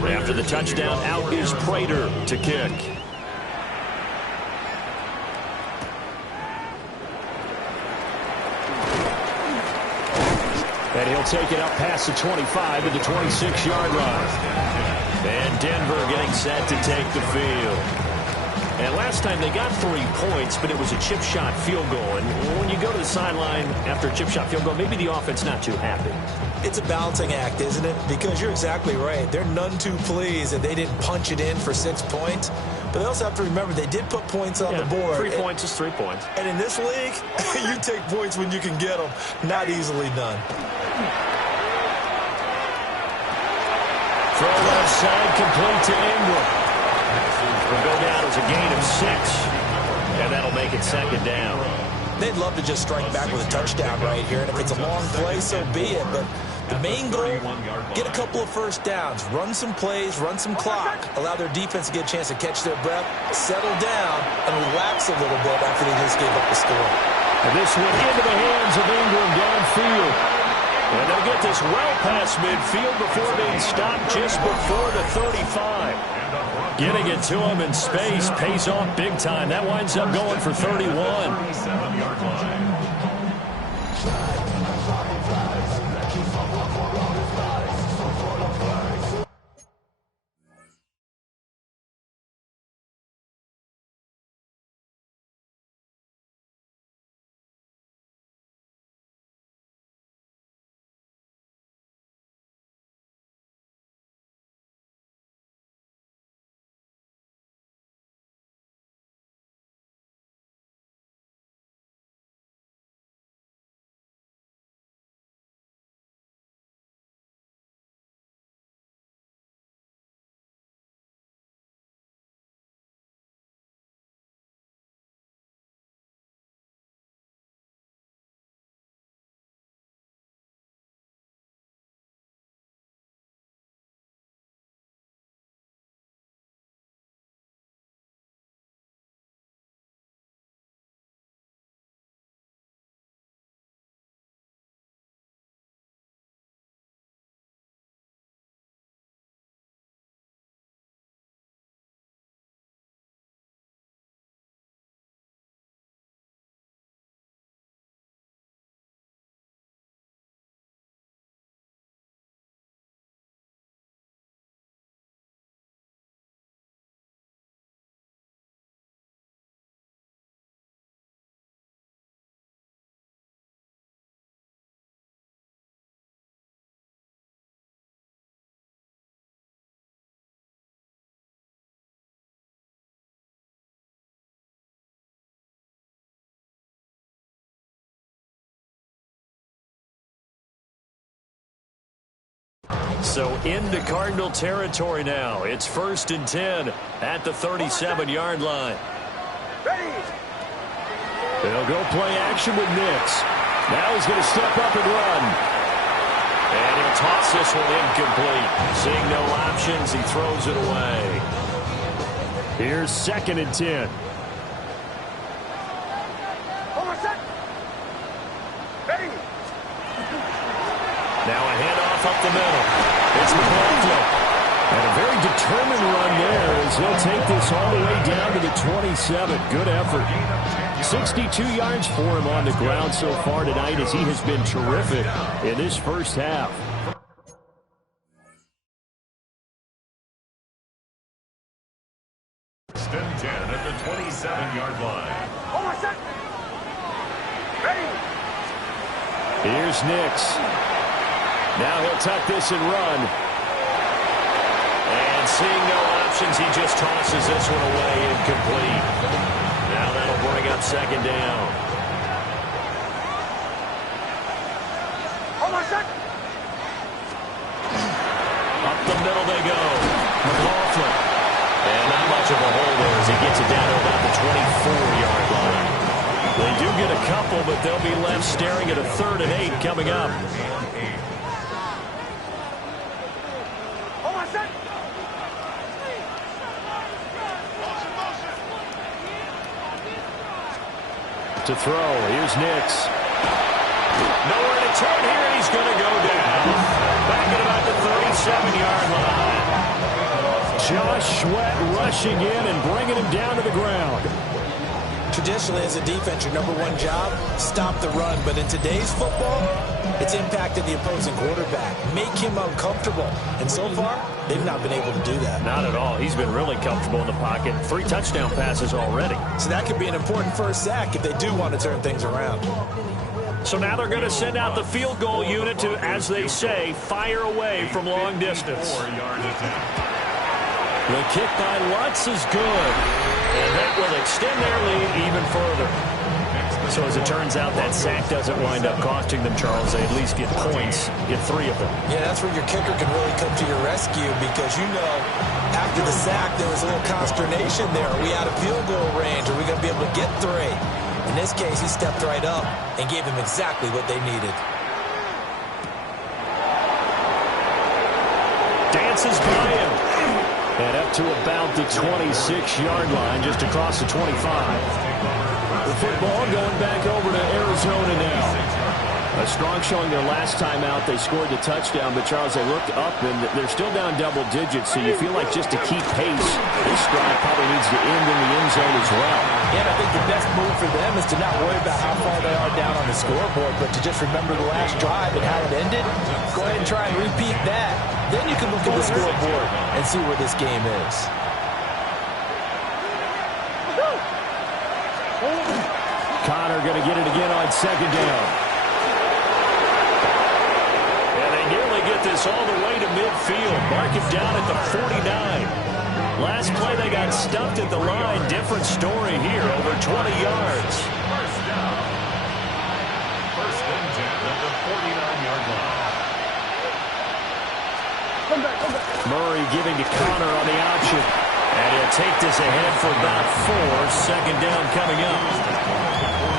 After the touchdown, out is Prater to kick. And he'll take it up past the 25 to the 26-yard line. And Denver getting set to take the field. And last time they got 3 points, but it was a chip shot field goal. And when you go to the sideline after a chip shot field goal, maybe the offense not too happy. It's a balancing act, isn't it? Because you're exactly right. They're none too pleased that they didn't punch it in for 6 points. But they also have to remember they did put points on the board. 3 points is 3 points. And in this league, you take points when you can get them. Not easily done. Throw left side, complete to Ingram. Will go down as a gain of 6. And that'll make it second down. They'd love to just strike back with a touchdown right here. And if it's a long play, so be it. But the main goal, get a couple of first downs, run some plays, run some clock, allow their defense to get a chance to catch their breath, settle down, and relax a little bit after they just gave up the score. And this one into the hands of Ingram downfield. And they'll get this well past midfield before being stopped just before the 35. Getting it to him in space pays off big time. That winds up going for 31. So into Cardinal territory now. It's 1st and 10 at the 37-yard line. They'll go play action with Nix. Now he's going to step up and run. And he'll toss this one incomplete. Seeing no options, he throws it away. Here's 2nd and 10. Now a handoff up the middle. It's McLaughlin. And a very determined run there as he'll take this all the way down to the 27. Good effort. 62 yards for him on the ground so far tonight as he has been terrific in this first half. First and 10 at the 27-yard line. Here's Nix. Now he'll tuck this and run. And seeing no options, he just tosses this one away incomplete. Now that'll bring up 2nd down. Up the middle they go. McLaughlin. And not much of a hole there as he gets it down to about the 24-yard line. They do get a couple, but they'll be left staring at a 3rd and 8 coming up. To throw. Here's Nix. Nowhere to turn here, and he's going to go down. Back at about the 37-yard line. Josh Sweat rushing in and bringing him down to the ground. Traditionally, as a defense, your #1 job, stop the run. But in today's football, it's impacted the opposing quarterback. Make him uncomfortable. And so far, they've not been able to do that. Not at all. He's been really comfortable in the pocket. 3 touchdown passes already. So that could be an important first sack if they do want to turn things around. So now they're going to send out the field goal unit to, as they say, fire away from long distance. 4-yard attempt. The kick by Lutz is good. And that will extend their lead even further. So as it turns out, that sack doesn't wind up costing them, Charles. They at least get points, get 3 of them. Yeah, that's where your kicker can really come to your rescue because, you know, after the sack, there was a little consternation there. Are we out of field goal range? Are we going to be able to get 3? In this case, he stepped right up and gave them exactly what they needed. Dances by him. And up to about the 26-yard line, just across the 25. The football going back over to Arizona now. A strong showing their last time out. They scored the touchdown, but, Charles, they looked up, and they're still down double digits, so you feel like just to keep pace, this drive probably needs to end in the end zone as well. Yeah, I think the best move for them is to not worry about how far they are down on the scoreboard, but to just remember the last drive and how it ended. Go ahead and try and repeat that. Then you can look at the scoreboard and see where this game is. Connor going to get it again on 2nd down. Nearly get this all the way to midfield. Mark it down at the 49. Last play they got stuffed at the line. Different story here, over 20 yards. First down. First and 10 at the 49-yard line. Murray giving to Connor on the option. And he'll take this ahead for about 4. 2nd down coming up.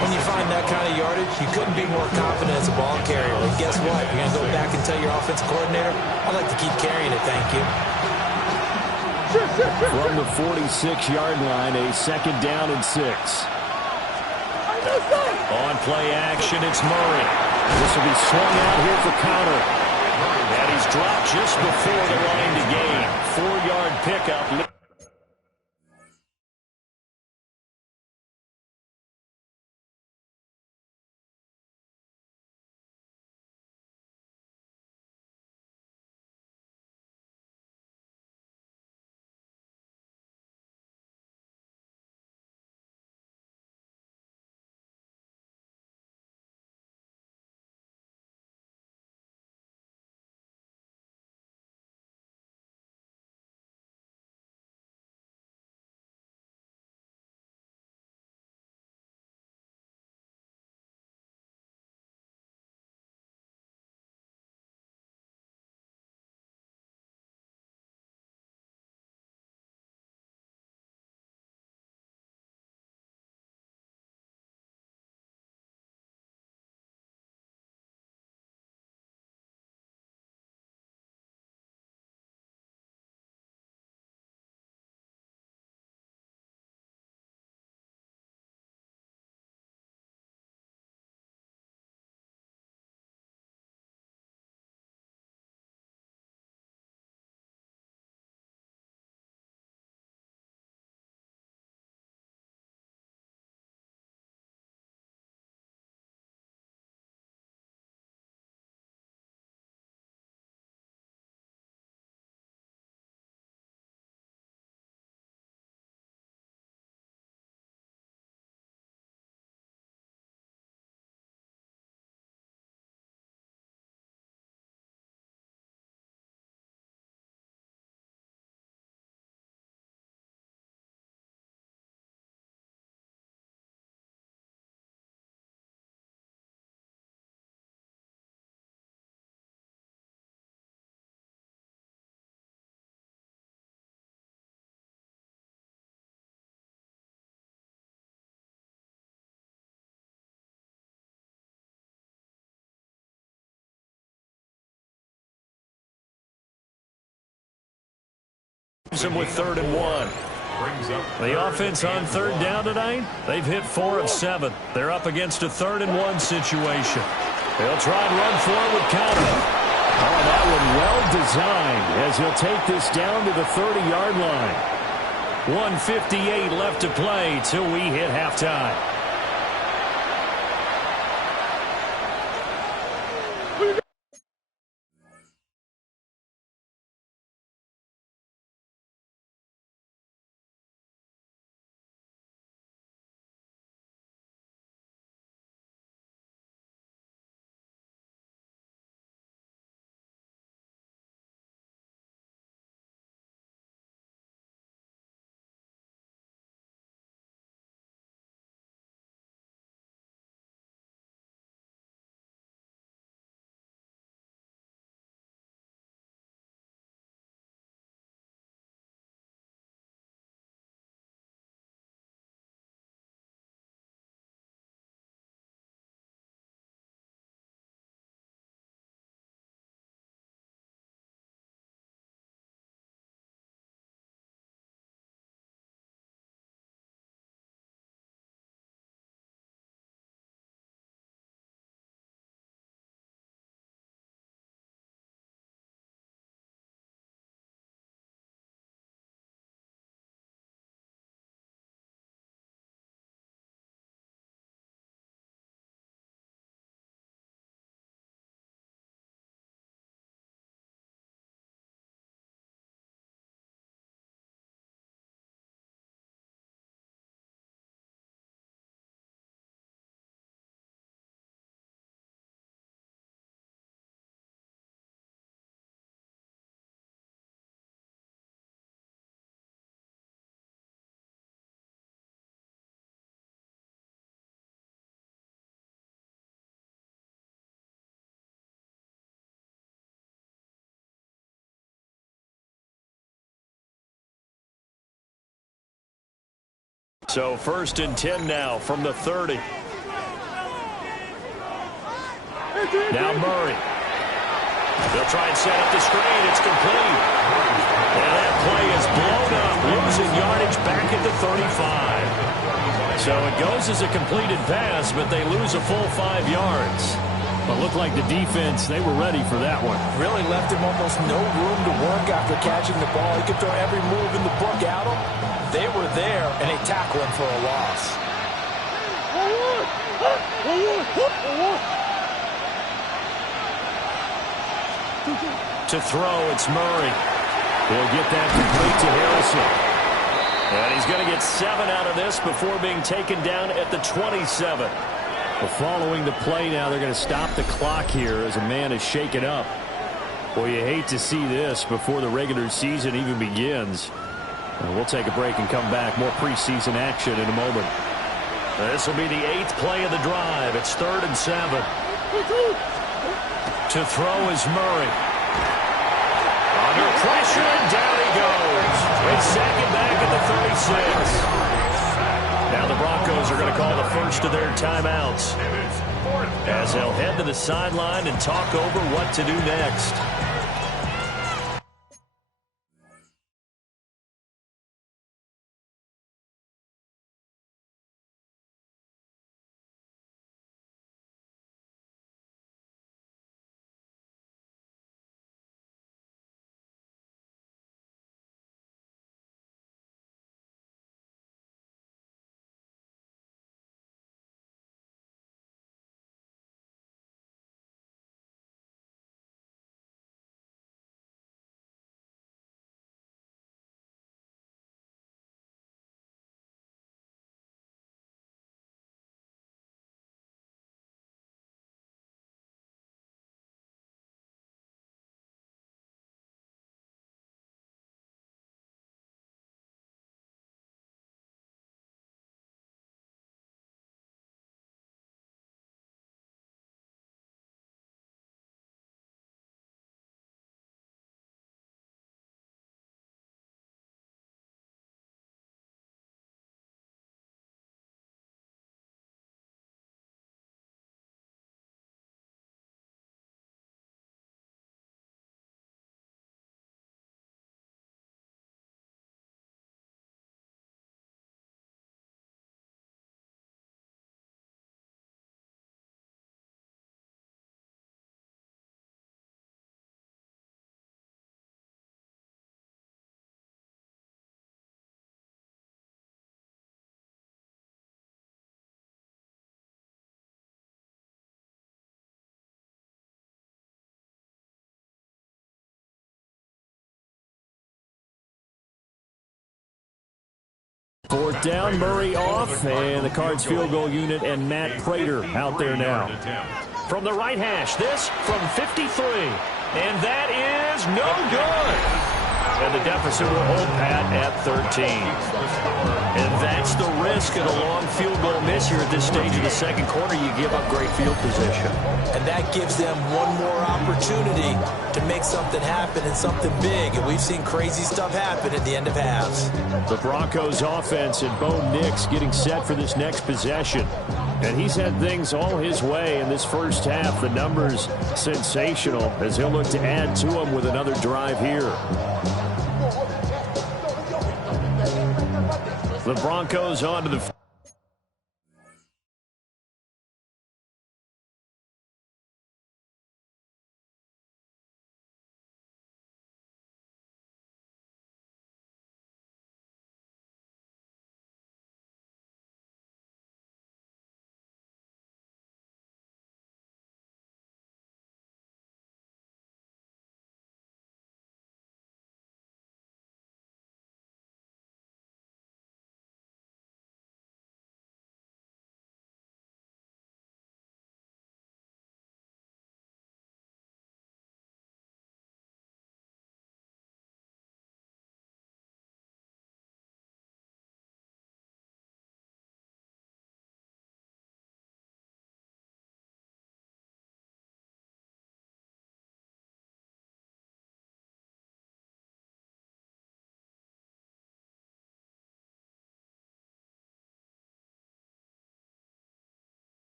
When you find that kind of yardage, you couldn't be more confident as a ball carrier. And guess what? You're going to go back and tell your offensive coordinator, I'd like to keep carrying it, thank you. From the 46-yard line, a 2nd down and 6. On play action, it's Murray. This will be swung out here for Connor. And he's dropped just before the line to gain. 4-yard pickup. Him with 3rd and 1. The offense on 3rd down tonight, they've hit 4 of 7. They're up against a 3rd and 1 situation. They'll try and run forward, count it. Oh, that one well designed as he'll take this down to the 30-yard line. 1:58 left to play till we hit halftime. So 1st and 10 now from the 30. Now Murray. They'll try and set up the screen. It's complete. And that play is blown up, losing yardage back at the 35. So it goes as a completed pass, but they lose a full 5 yards. But looked like the defense, they were ready for that one. Really left him almost no room to work after catching the ball. He could throw every move in the book at him. They were there, and they tackled him for a loss. To throw, it's Murray. He'll get that complete to Harrison. And he's going to get 7 out of this before being taken down at the 27. Well, following the play now, they're going to stop the clock here as a man is shaken up. Well, you hate to see this before the regular season even begins. We'll take a break and come back. More preseason action in a moment. This will be the 8th play of the drive. It's 3rd and 7. To throw is Murray. Under pressure, and down he goes. It's 2nd back at the 36. Now the Broncos are going to call the first of their timeouts as they'll head to the sideline and talk over what to do next. Fourth down, Murray off, and the Cards field goal unit and Matt Prater out there now. From the right hash, this from 53. And that is no good. And the deficit will hold pat at 13. And that's the risk of a long field goal miss here at this stage of the second quarter. You give up great field position. And that gives them one more opportunity to make something happen and something big. And we've seen crazy stuff happen at the end of halves. The Broncos offense and Bo Nix getting set for this next possession. And he's had things all his way in this first half. The numbers sensational as he'll look to add to them with another drive here. The Broncos onto the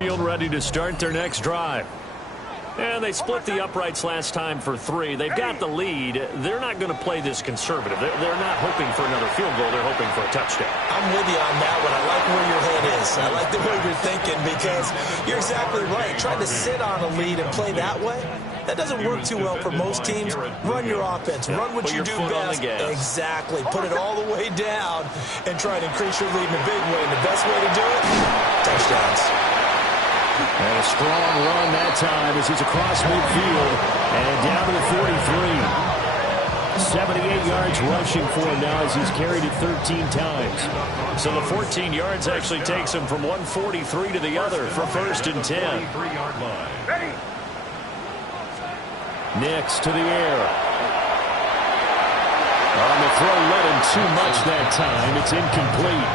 field ready to start their next drive. And they split the uprights last time for 3. They've got the lead. They're not going to play this conservative. They're not hoping for another field goal. They're hoping for a touchdown. I'm with you on that one. I like where your head is. I like the way you're thinking because you're exactly right. Trying to sit on a lead and play that way, that doesn't work too well for most teams. Run your offense. Run what you do best. Exactly. Put it all the way down and try to increase your lead in a big way. And the best way to do it, touchdowns. And a strong run that time as he's across midfield and down to the 43. 78 yards rushing for him now as he's carried it 13 times. So the 14 yards actually takes him from 143 to the other for 1st and 10. Nix to the air. On the throw, led him too much that time. It's incomplete.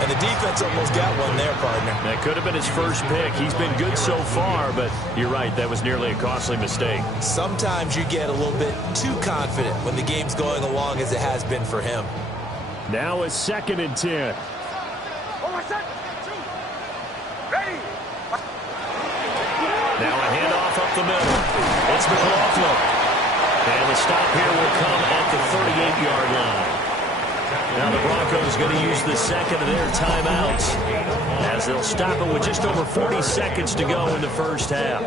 And the defense almost got one there, partner. That could have been his first pick. He's been good so far, but you're right, that was nearly a costly mistake. Sometimes you get a little bit too confident when the game's going along as it has been for him. Now a 2nd and 10. Now a handoff up the middle. It's McLaughlin. And the stop here will come at the 38-yard line. Now the Broncos going to use the second of their timeouts as they'll stop it with just over 40 seconds to go in the first half.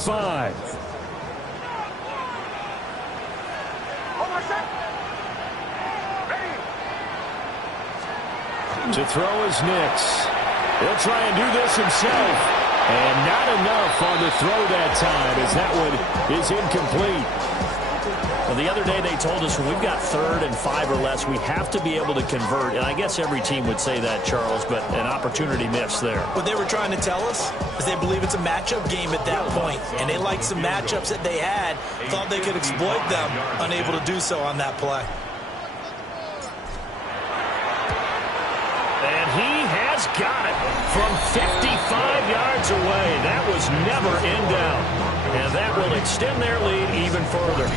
5. To throw is Nix. He'll try and do this himself. And not enough on the throw that time, as that one is incomplete. Well, the other day they told us when we've got 3rd and 5 or less, we have to be able to convert. And I guess every team would say that, Charles, but an opportunity missed there. What they were trying to tell us is they believe it's a matchup game at that point, and they liked some matchups that they had, thought they could exploit them, unable to do so on that play. And he has got it from 55 yards away. That was never in doubt. And that will extend their lead even further.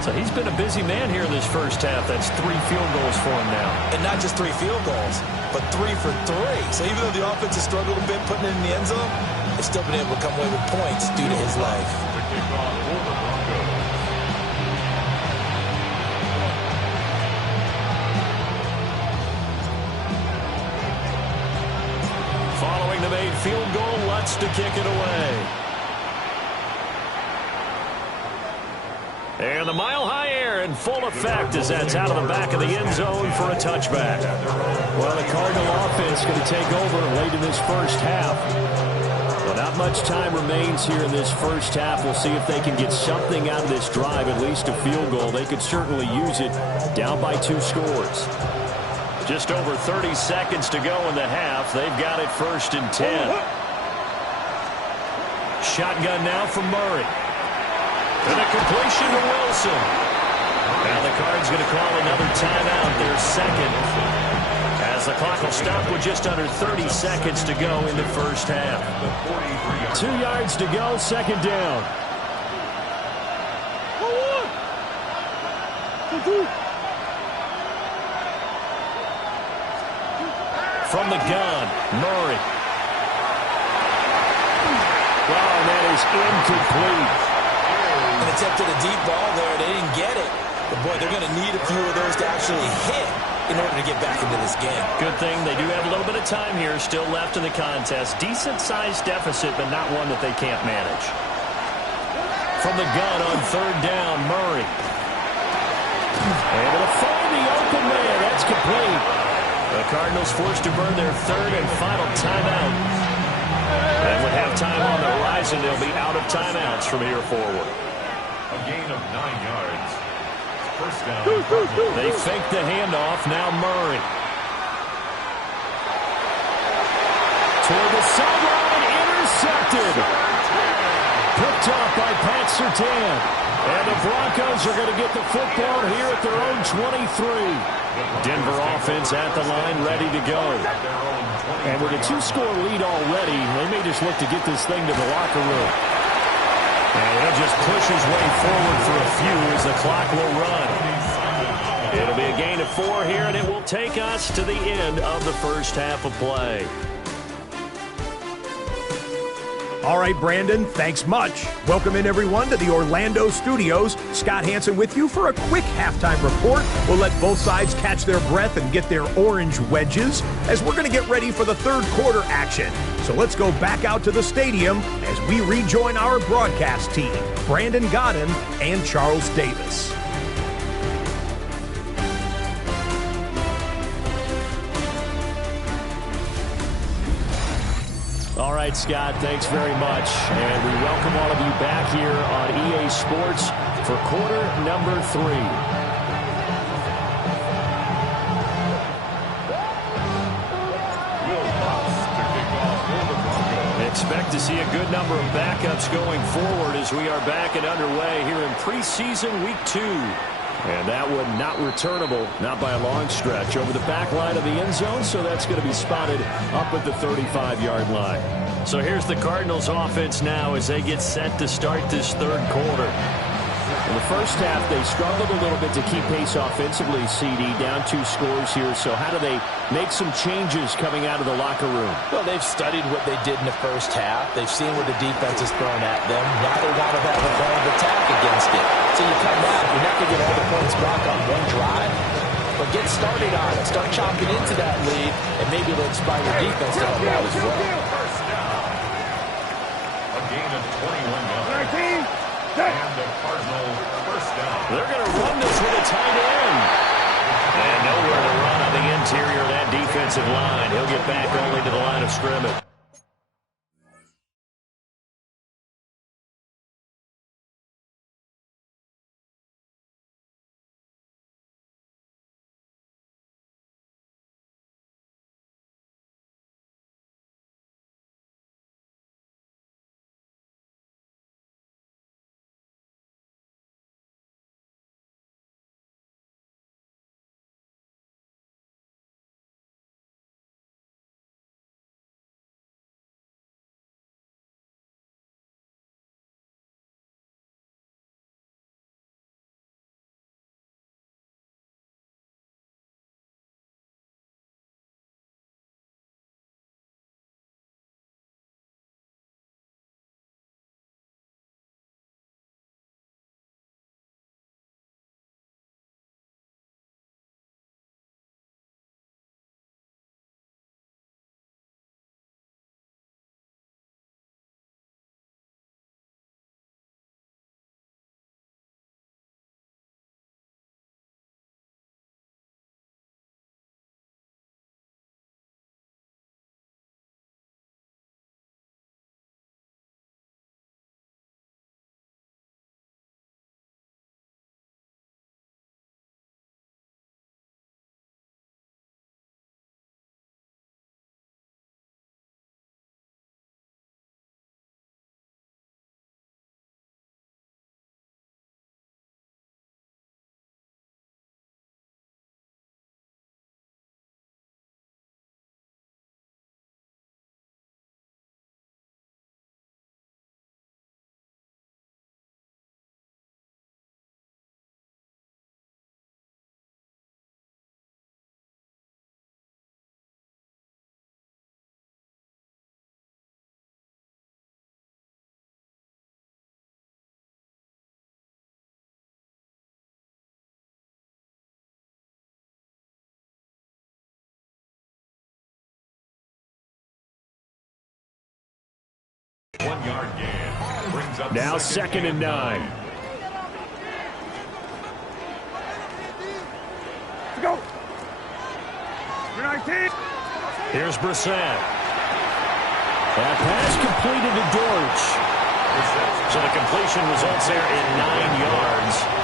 So he's been a busy man here in this first half. That's 3 field goals for him now. And not just 3 field goals, but 3 for 3. So even though the offense has struggled a bit putting it in the end zone, they've still been able to come away with points due to his leg. Following the made field goal, Lutz to kick it away. And the mile-high air in full effect as that's out of the back of the end zone for a touchback. Well, the Cardinal offense going to take over late in this first half. Well, not much time remains here in this first half. We'll see if they can get something out of this drive, at least a field goal. They could certainly use it, down by 2 scores. Just over 30 seconds to go in the half. They've got it 1st and 10. Shotgun now from Murray. And a completion to Wilson. Now the Cards going to call another timeout, their 2nd. As the clock will stop with just under 30 seconds to go in the first half. 2 yards to go, 2nd down. From the gun, Murray. Wow, and that is incomplete. An attempt at a deep ball there. They didn't get it. But, boy, they're going to need a few of those to actually hit in order to get back into this game. Good thing they do have a little bit of time here still left in the contest. Decent-sized deficit, but not one that they can't manage. From the gun on 3rd down, Murray. Able to find the open man. That's complete. The Cardinals forced to burn their 3rd and final timeout. And with halftime on the horizon, they'll be out of timeouts from here forward. A gain of 9 yards. First down. They fake the handoff. Now Murray. Toward the sideline. Intercepted. Picked off by Pat Surtain. And the Broncos are going to get the football here at their own 23. Denver offense at the line, ready to go. And with a 2-score lead already, they may just look to get this thing to the locker room. And he'll just push his way forward for a few as the clock will run. It'll be a gain of 4 here, and it will take us to the end of the first half of play. All right, Brandon, thanks much. Welcome in, everyone, to the Orlando studios. Scott Hansen with you for a quick halftime report. We'll let both sides catch their breath and get their orange wedges as we're going to get ready for the 3rd quarter action. So let's go back out to the stadium as we rejoin our broadcast team, Brandon Godden and Charles Davis. All right, Scott, thanks very much. And we welcome all of you back here on EA Sports for quarter number 3. Expect to see a good number of backups going forward as we are back and underway here in preseason week 2. And that one not returnable, not by a long stretch, over the back line of the end zone, so that's going to be spotted up at the 35-yard line. So here's the Cardinals offense now as they get set to start this 3rd quarter. In the first half, they struggled a little bit to keep pace offensively, CD, down 2 scores here. So how do they make some changes coming out of the locker room? Well, they've studied what they did in the first half. They've seen what the defense has thrown at them. Now they want to have a plan of attack against it. So you come out, you're not going to get all the points back on one drive, but get started on it. Start chopping into that lead, and maybe it'll inspire your defense to help out as well. gain of 21 yards. And the Cardinals first down. They're going to run this with a tight end. And nowhere to run on the interior of that defensive line. He'll get back only to the line of scrimmage. One-yard gain. Brings up Now second and 9. Go. Here's Brissett. That pass completed to Dortch. So the completion results there in 9 yards.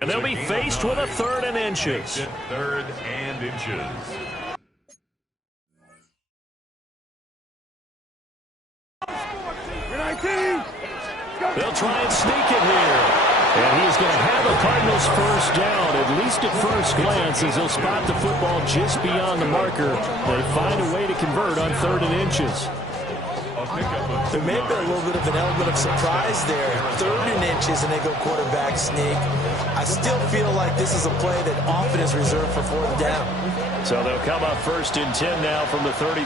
And they'll be faced with a 3rd and inches. 3rd and inches. They'll try and sneak it here. And he's going to have a Cardinals first down, at least at first glance, as he'll spot the football just beyond the marker. They find a way to convert on 3rd and inches. There may have been a little bit of an element of surprise there. 3rd and inches, and they go quarterback sneak. I still feel like this is a play that often is reserved for 4th down. So they'll come up 1st and 10 now from the 33.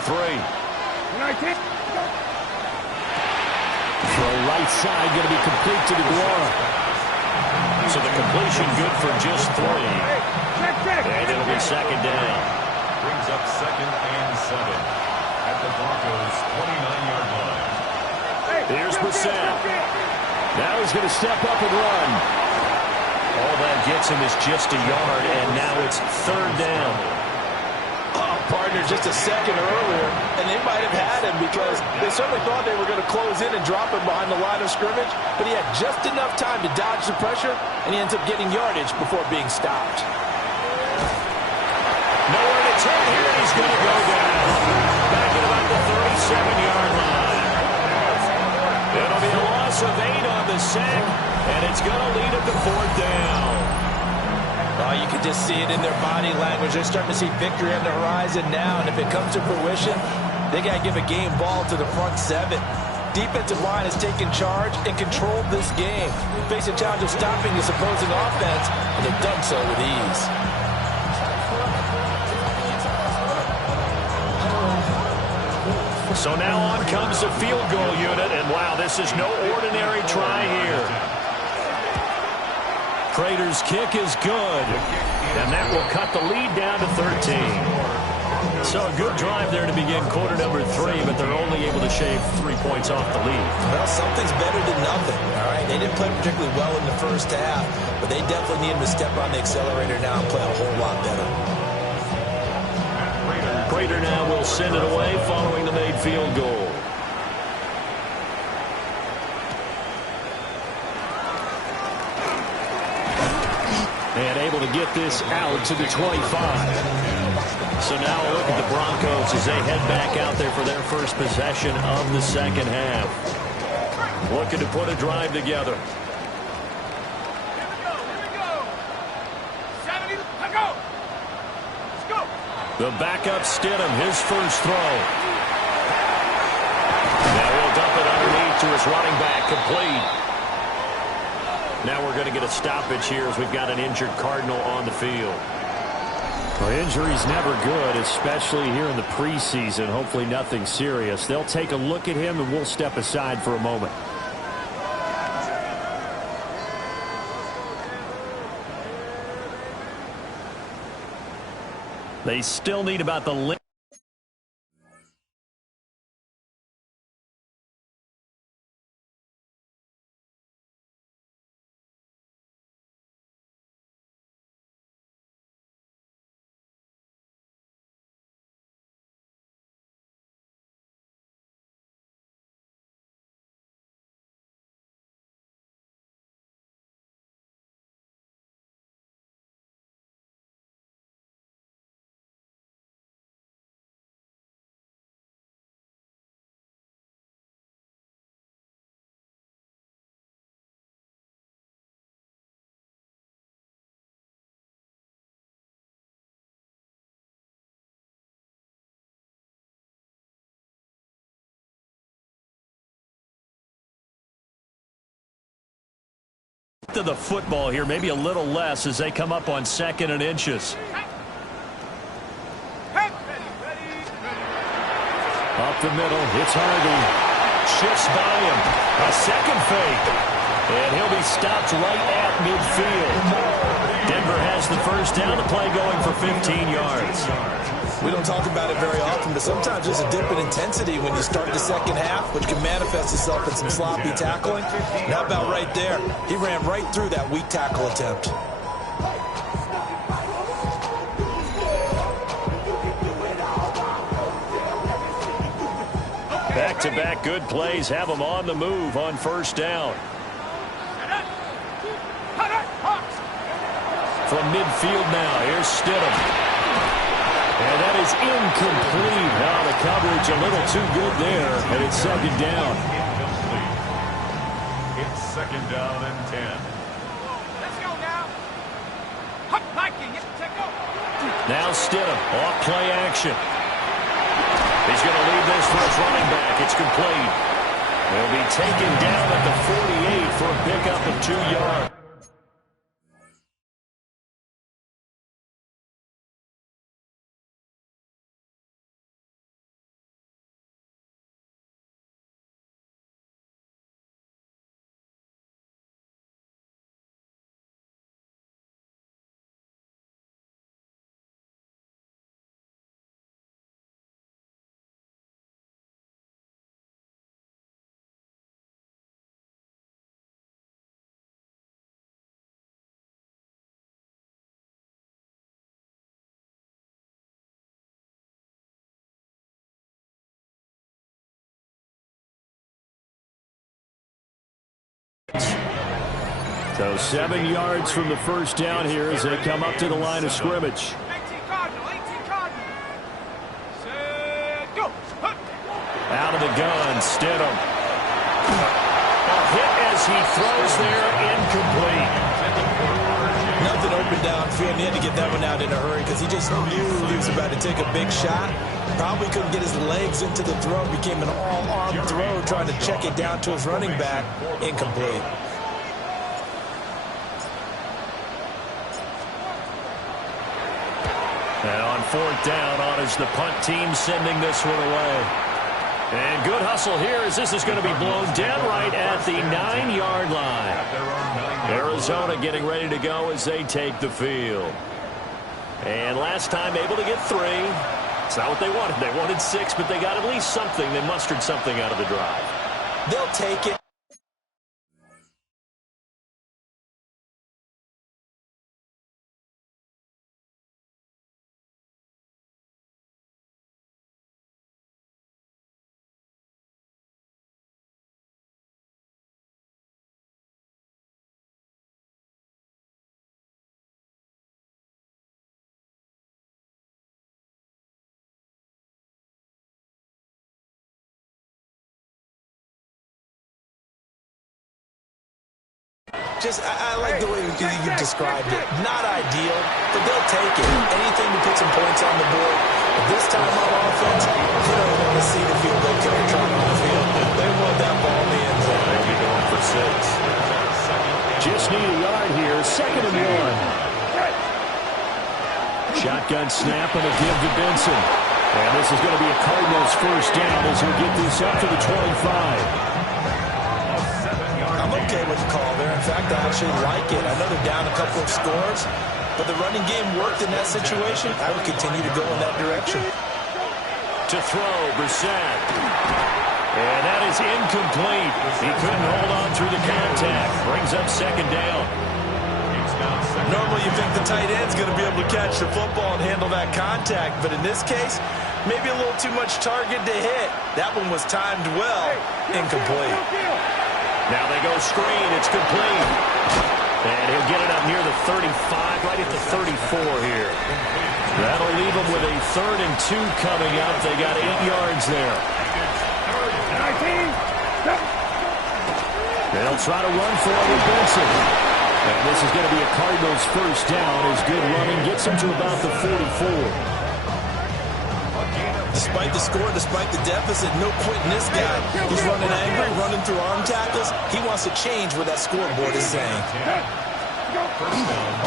Throw right side, going to be complete to DeGuara. So the completion good for just 3. And it'll be 2nd down. Brings up 2nd and 7 at the Broncos' 29-yard line. Here's Brissett. Now he's going to step up and run. All that gets him is just a yard, and now it's 3rd down. Partner just a second earlier, and they might have had him because they certainly thought they were going to close in and drop him behind the line of scrimmage, but he had just enough time to dodge the pressure, and he ends up getting yardage before being stopped. Nowhere to turn here, and he's going to go down. Back at about the 37-yard line. It'll be a loss of 8 on the sack, and it's going to lead him to 4th down. Oh, you can just see it in their body language. They're starting to see victory on the horizon now, and if it comes to fruition, they got to give a game ball to the front 7. Defensive line has taken charge and controlled this game. Face a challenge of stopping this opposing offense, and they've done so with ease. So now on comes the field goal unit, and wow, this is no ordinary try here. Prater's kick is good, and that will cut the lead down to 13. So a good drive there to begin quarter number 3, but they're only able to shave 3 points off the lead. Well, something's better than nothing, all right? They didn't play particularly well in the first half, but they definitely need him to step on the accelerator now and play a whole lot better. Prater now will send it away following the made field goal. And able to get this out to the 25. So now a look at the Broncos as they head back out there for their first possession of the second half. Looking to put a drive together. The backup Stidham, his first throw. Now he'll dump it underneath to his running back, complete. Now we're going to get a stoppage here as we've got an injured Cardinal on the field. Well, injury's never good, especially here in the preseason. Hopefully nothing serious. They'll take a look at him, and we'll step aside for a moment. They still need about the to the football here, maybe a little less as they come up on 2nd and inches. Up the middle, it's Harvey. Shifts by him. A second fake. And he'll be stopped right at midfield. Denver has the first down, the play going for 15 yards. We don't talk about it very often, but sometimes there's a dip in intensity when you start the second half, which can manifest itself in some sloppy tackling. And how about right there? He ran right through that weak tackle attempt. Back-to-back good plays have them on the move on first down. from midfield now. Here's Stidham. And that is incomplete. Now the coverage a little too good there, and it's second down. It's second down and 10. Let's go now. Now Stidham, off play action. He's going to leave this for his running back. It's complete. He'll be taken down at the 48 for a pickup of 2 yards. So 7 yards from the first down here as they come up to the line of scrimmage. 18 Cardinal. Set, go. Out of the gun, Stidham. A hit as he throws there, incomplete. Nothing open downfield, and he had to get that one out in a hurry because he just knew he was about to take a big shot. Probably couldn't get his legs into the throw. Became an all-arm throw trying to check it down to his running back. Incomplete. And on fourth down, on is the punt team sending this one away. And good hustle here as this is going to be blown dead right at the 9-yard line. Arizona getting ready to go as they take the field. And last time able to get 3. It's not what they wanted. They wanted 6, but they got at least something. They mustered something out of the drive. They'll take it. I like the way you described it. Not ideal, but they'll take it. Anything to put some points on the board. But this time on offense, you don't want to see the field goal kicker trying on the field. They want that ball in the end zone. They'll be going for 6. Just need a yard here. 2nd and 1. Shotgun snap and a give to Benson. And this is going to be a Cardinals first down as we get this up to the 25. I'm okay with the call there. In fact, I actually like it. I know they're down a couple of scores, but the running game worked in that situation. I would continue to go in that direction. To throw, Brissett. And that is incomplete. He couldn't hold on through the contact. Brings up 2nd down. Normally you think the tight end's going to be able to catch the football and handle that contact, but in this case, maybe a little too much target to hit. That one was timed well. Incomplete. Now they go screen. It's complete. And he'll get it up near the 35, right at the 34 here. That'll leave them with a 3rd and 2 coming up. They got 8 yards there. They'll try to run for it with Benson. And this is going to be a Cardinals first down as good running gets them to about the 44. Despite the score, despite the deficit, no quitting this guy. He's running angry, running through arm tackles. He wants to change what that scoreboard is saying.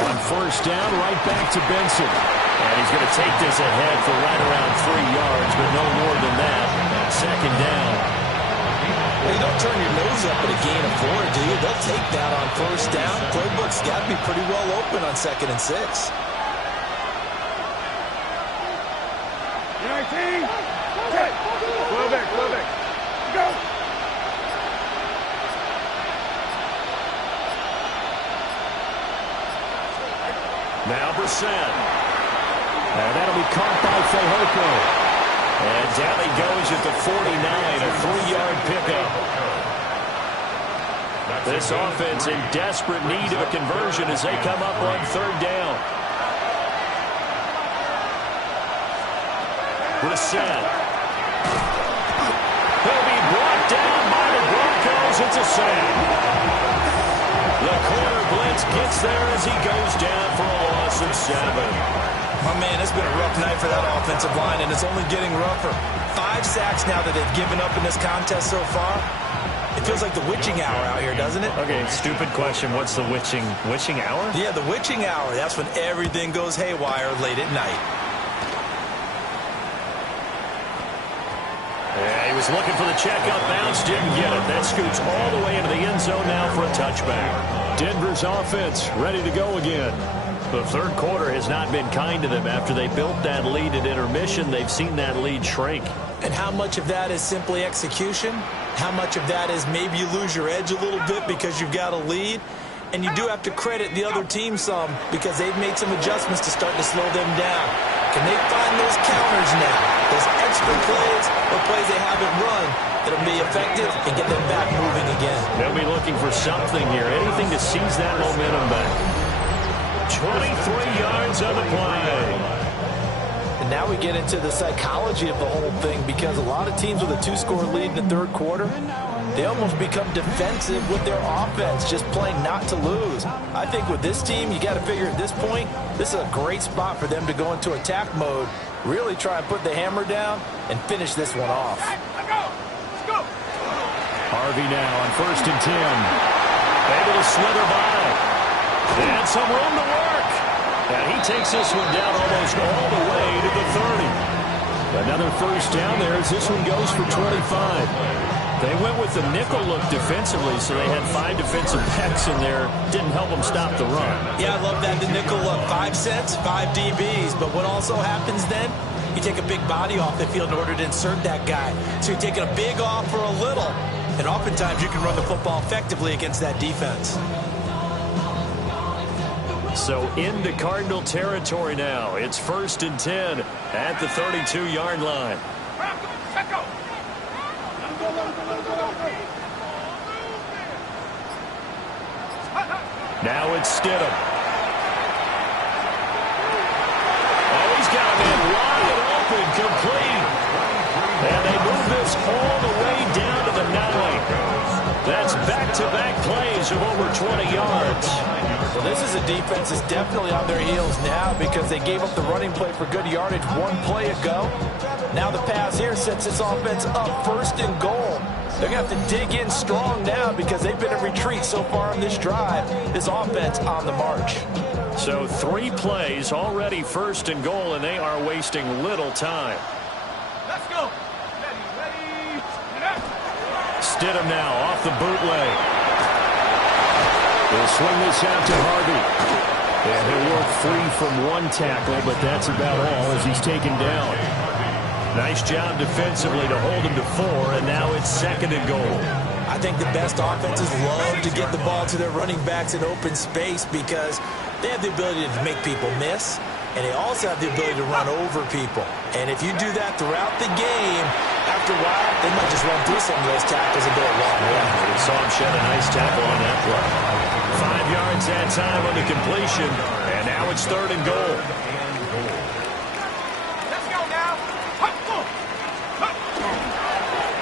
On first down, right back to Benson. And he's going to take this ahead for right around 3 yards, but no more than that. 2nd down. Well, you don't turn your nose up at a gain of 4, do you? They'll take that on first down. Playbook's got to be pretty well open on 2nd and 6. Go. Now Brissett. And that'll be caught by Fehoko. And down he goes at the 49, a 3-yard pickup. This offense in desperate need of a conversion as they come up on third down. Brissett. He'll be brought down by the Broncos. It's a sack. The corner blitz gets there as he goes down for a loss of 7. My man, it's been a rough night for that offensive line, and it's only getting rougher. 5 sacks now that they've given up in this contest so far. It feels like the witching hour out here, doesn't it? Okay, stupid question. What's the witching hour? Yeah, the witching hour. That's when everything goes haywire late at night. Yeah, he was looking for the check up bounce, didn't get it. That scoots all the way into the end zone now for a touchback. Denver's offense ready to go again. The third quarter has not been kind to them. After they built that lead at intermission, they've seen that lead shrink. And how much of that is simply execution? How much of that is maybe you lose your edge a little bit because you've got a lead? And you do have to credit the other team some because they've made some adjustments to start to slow them down. Can they find those counters now, those extra plays or plays they haven't run that'll be effective and get them back moving again? They'll be looking for something here, anything to seize that momentum back. 23 yards on the play. And now we get into the psychology of the whole thing because a lot of teams with a 2-score lead in the third quarter, they almost become defensive with their offense, just playing not to lose. I think with this team, you got to figure at this point, this is a great spot for them to go into attack mode, really try and put the hammer down and finish this one off. Let's go. Harvey now on 1st and 10. Able to slither by. And some room to work. And he takes this one down almost all the way to the 30. Another first down there as this one goes for 25. They went with the nickel look defensively, so they had 5 defensive backs in there. Didn't help them stop the run. Yeah, I love that, the nickel look. 5 sets, 5 DBs. But what also happens then, you take a big body off the field in order to insert that guy. So you're taking a big off for a little. And oftentimes you can run the football effectively against that defense. So into Cardinal territory now. It's 1st and 10 at the 32-yard line. Let's go. Now it's Stidham. Oh, he's got a man wide open, complete. And they move this all the way down to the 9. That's back-to-back plays of over 20 yards. Well, this is a defense that's definitely on their heels now because they gave up the running play for good yardage 1 play ago. Now the pass here sets this offense up 1st and goal. They're going to have to dig in strong now because they've been in retreat so far in this drive. This offense on the march. So 3 plays already 1st and goal, and they are wasting little time. Let's go. Ready. Stidham now off the bootleg. They'll swing this out to Harvey. And he'll work free from 1 tackle, but that's about all as he's taken down. Nice job defensively to hold him to 4, and now it's 2nd and goal. I think the best offenses love to get the ball to their running backs in open space because they have the ability to make people miss, and they also have the ability to run over people. And if you do that throughout the game, after a while, they might just run through some of those tackles and go a long way. We saw him shed a nice tackle on that play. 5 yards that time on the completion, and now it's 3rd and goal. Let's go now.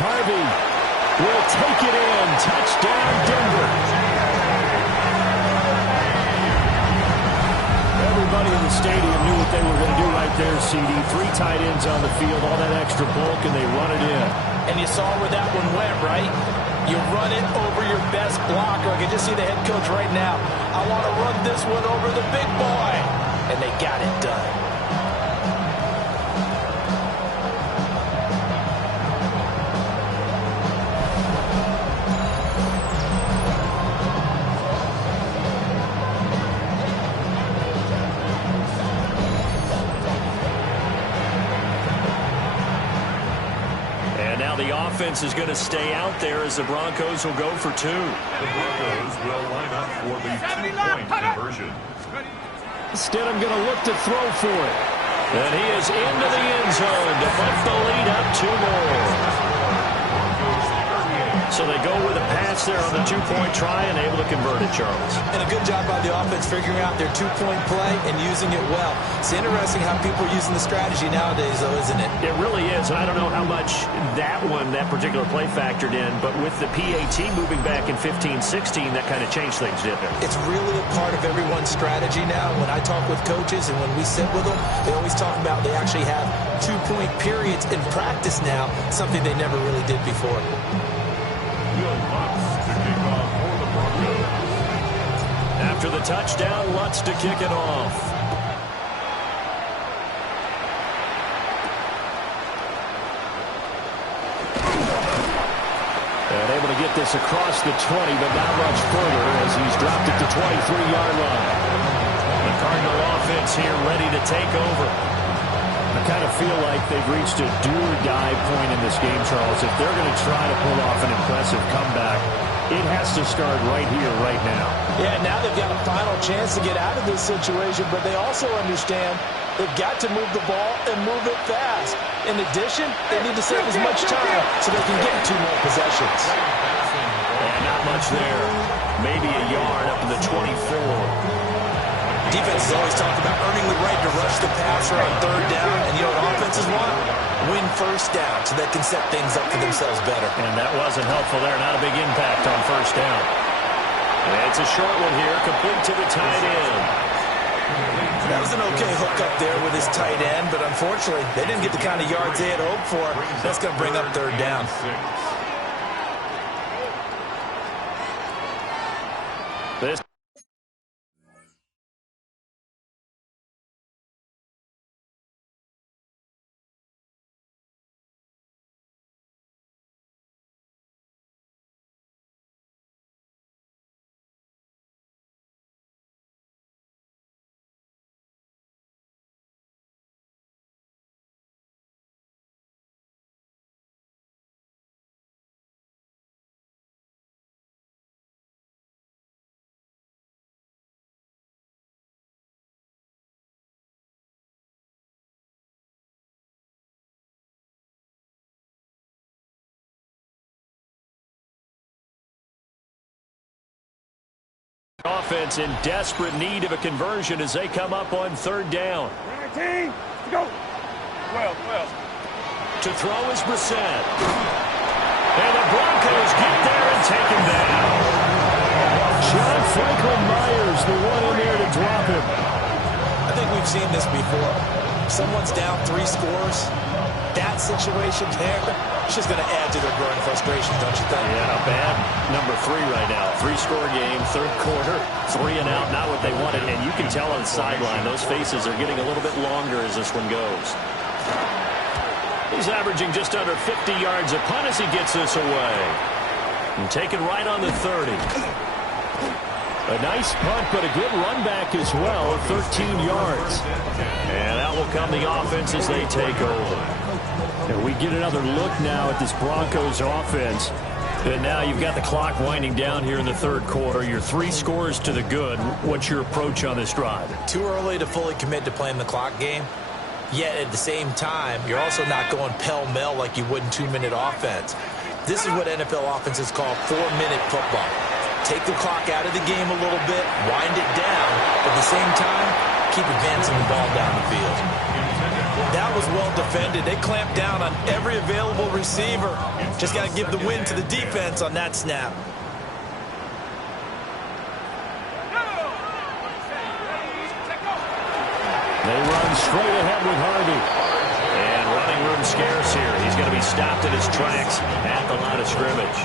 Harvey will take it in. Touchdown, Denver. Everybody in the stadium knew what they were going to do right there, CD. 3 tight ends on the field, all that extra bulk, and they run it in. And you saw where that one went, right? You run it over your best blocker. I can just see the head coach right now. I want to run this one over the big boy. And they got it done. The offense is going to stay out there as the Broncos will go for 2. The Broncos will line up for the 2-point conversion. Stidham going to look to throw for it. And he is into the end zone to put the lead up 2 more. So they go with a pass there on the two-point try and able to convert it, Charles. And a good job by the offense figuring out their two-point play and using it well. It's interesting how people are using the strategy nowadays, though, isn't it? It really is, and I don't know how much that particular play factored in, but with the PAT moving back in 15-16, that kind of changed things, didn't it? It's really a part of everyone's strategy now. When I talk with coaches and when we sit with them, they always talk about they actually have two-point periods in practice now, something they never really did before. After the touchdown, Lutz to kick it off. And able to get this across the 20, but not much further as he's dropped it to 23-yard line. The Cardinal offense here ready to take over. I kind of feel like they've reached a do-or-die point in this game, Charles. If they're going to try to pull off an impressive comeback, it has to start right here, right now. Yeah, now they've got a final chance to get out of this situation, but they also understand they've got to move the ball and move it fast. In addition, they need to save as much time so they can get 2 more possessions. And not much there. Maybe a yard up to the 24. Defense is always talking about earning the right to rush the passer on 3rd down. And you know what offenses want? Win 1st down so they can set things up for themselves better. And that wasn't helpful there. Not a big impact on 1st down. And it's a short one here, complete to the tight end. That was an okay hook up there with his tight end, but unfortunately, they didn't get the kind of yards they had hoped for. That's going to bring up 3rd down. This offense in desperate need of a conversion as they come up on 3rd down. 19, go. 12. To throw is Brissett. And the Broncos get there and take him down. John Franklin Myers, the one in there to drop him. I think we've seen this before. Someone's down 3 scores. That situation there, it's just going to add to their growing frustration, don't you think? Yeah, a bad number 3 right now. 3-score game, 3rd quarter, 3 and out, not what they wanted. And you can tell on the sideline, those faces are getting a little bit longer as this one goes. He's averaging just under 50 yards a punt as he gets this away. And taken right on the 30. A nice punt, but a good run back as well, 13 yards. And out will come the offense as they take over. And we get another look now at this Broncos offense. And now you've got the clock winding down here in the 3rd quarter. You're 3 scores to the good. What's your approach on this drive? Too early to fully commit to playing the clock game. Yet at the same time, you're also not going pell-mell like you would in 2-minute offense. This is what NFL offenses call 4-minute football. Take the clock out of the game a little bit, wind it down, but at the same time, keep advancing the ball down the field. That was well defended. They clamped down on every available receiver. Just got to give the win to the defense on that snap. They run straight ahead with Harvey. And running room scarce here. He's going to be stopped in his tracks at the line of scrimmage.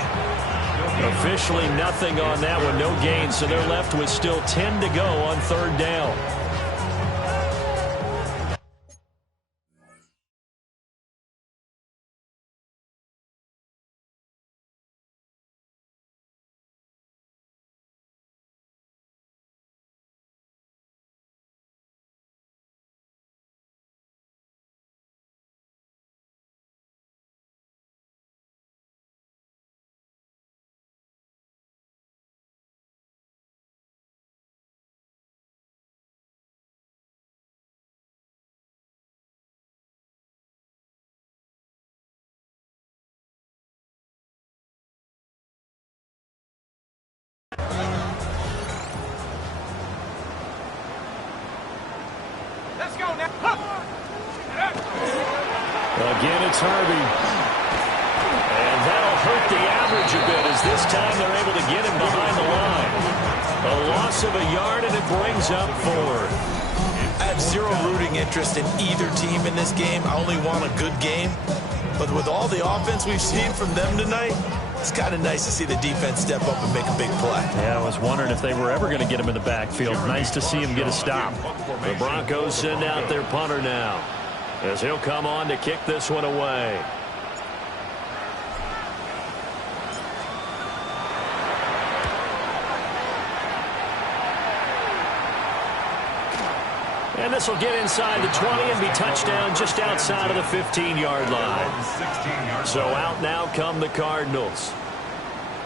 Officially nothing on that one, no gain, so they're left with still 10 to go on 3rd down. it's Harvey. And that'll hurt the average a bit as this time they're able to get him behind the line. A loss of a yard, and it brings up 4. I have zero rooting interest in either team in this game. I only want a good game. But with all the offense we've seen from them tonight, it's kind of nice to see the defense step up and make a big play. Yeah, I was wondering if they were ever going to get him in the backfield. Nice to see him get a stop. The Broncos send out their punter now, as he'll come on to kick this one away. And this will get inside the 20 and be touchdown just outside of the 15-yard line. So out now come the Cardinals.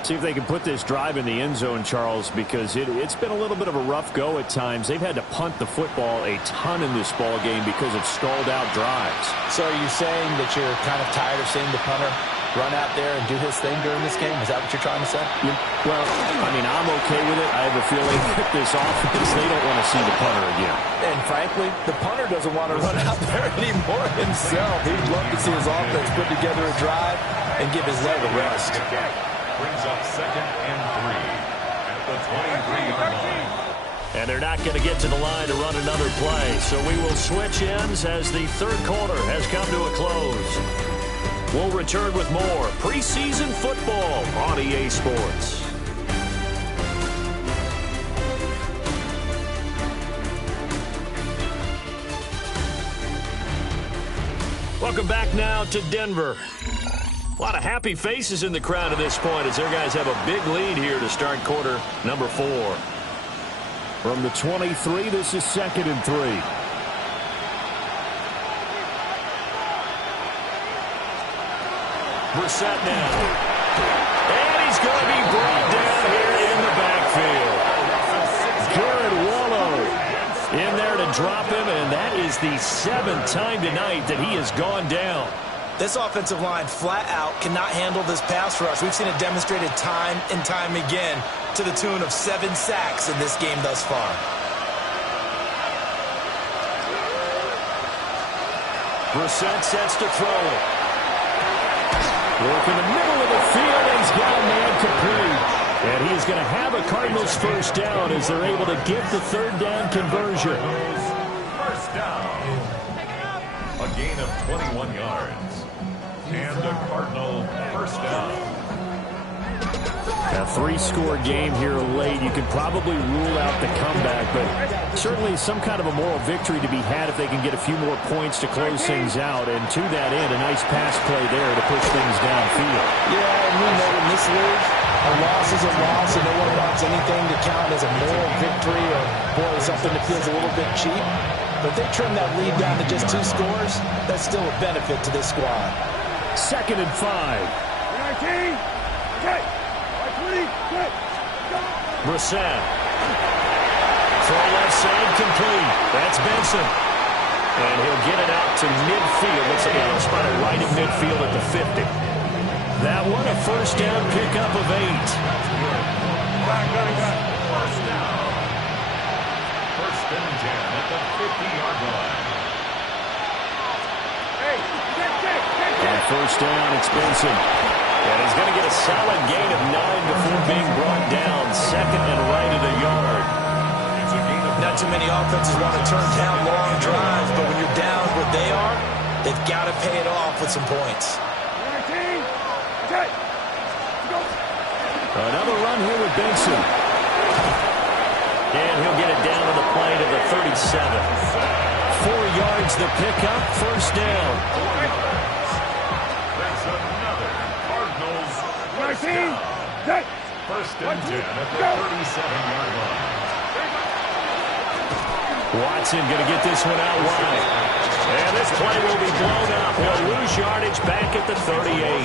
See if they can put this drive in the end zone, Charles, because it's been a little bit of a rough go at times. They've had to punt the football a ton in this ball game because of stalled out drives. So are you saying that you're kind of tired of seeing the punter run out there and do his thing during this game? Is that what you're trying to say? Yeah. Well, I mean, I'm okay with it. I have a feeling that this offense, they don't want to see the punter again. And frankly, the punter doesn't want to run out there anymore himself. He'd love to see his offense put together a drive and give his leg a rest. Brings up 2nd and 3 at the 23-yard line. And they're not going to get to the line to run another play. So we will switch ends as the third quarter has come to a close. We'll return with more preseason football on EA Sports. Welcome back now to Denver. A lot of happy faces in the crowd at this point as their guys have a big lead here to start quarter number 4. From the 23, this is 2nd and 3. Brissett now. And he's going to be brought down here in the backfield. Garrett Wallow in there to drop him, and that is the 7th time tonight that he has gone down. This offensive line flat out cannot handle this pass rush. We've seen it demonstrated time and time again to the tune of 7 sacks in this game thus far. Brissett sets to throw it. Work in the middle of the field, and he's got a man complete. And he's going to have a Cardinals first down as they're able to get the 3rd down conversion. First down. A gain of 21 yards. And a Cardinal first down. A 3-score game here late. You could probably rule out the comeback, but certainly some kind of a moral victory to be had if they can get a few more points to close things out. And to that end, a nice pass play there to push things downfield. Yeah, and we know in this league, a loss is a loss, and no one wants anything to count as a moral victory or, boy, something that feels a little bit cheap. But if they trim that lead down to just 2 scores, that's still a benefit to this squad. 2nd and 5. 19. Okay. 20. Good. Brissett. Throw left side complete. That's Benson. And he'll get it out to midfield. Looks like he'll spot it right in midfield at the 50. That one a first down pickup of 8. First down. First and 10 at the 50-yard line. On first down, it's Benson. And he's going to get a solid gain of 9 before being brought down. 2nd and right at a yard. Not too many offenses want to turn down long drives, but when you're down what they are, they've got to pay it off with some points. Another run here with Benson. And he'll get it down to the plane of the 37. 4 yards the pickup, first down. That's another Cardinals first down. First and 10 at the 37-yard line. Watson going to get this one out wide. And this play will be blown up. He'll lose yardage back at the 38.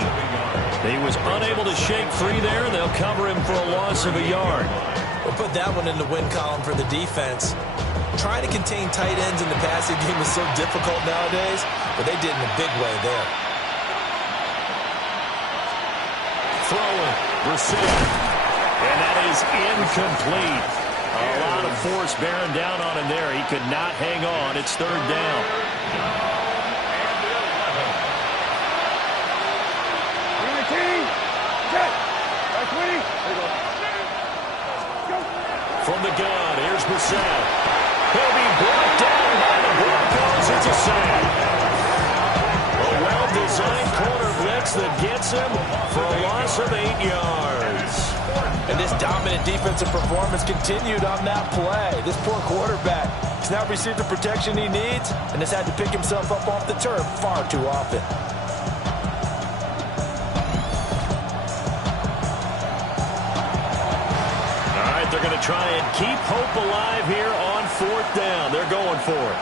He was unable to shake free there, and they'll cover him for a loss of a yard. We'll put that one in the win column for the defense. Trying to contain tight ends in the passing game is so difficult nowadays, but they did in a big way there. Throwing, Brissett. And that is incomplete. A lot of force bearing down on him there. He could not hang on. It's 3rd down. from the gun. Here's Brissett. He'll be brought down by the Broncos. It's a sack. A well-designed corner blitz that gets him for a loss of 8 yards. And this dominant defensive performance continued on that play. This poor quarterback has now received the protection he needs and has had to pick himself up off the turf far too often. All right, they're going to try and keep hope alive here on 4th down. They're going for it.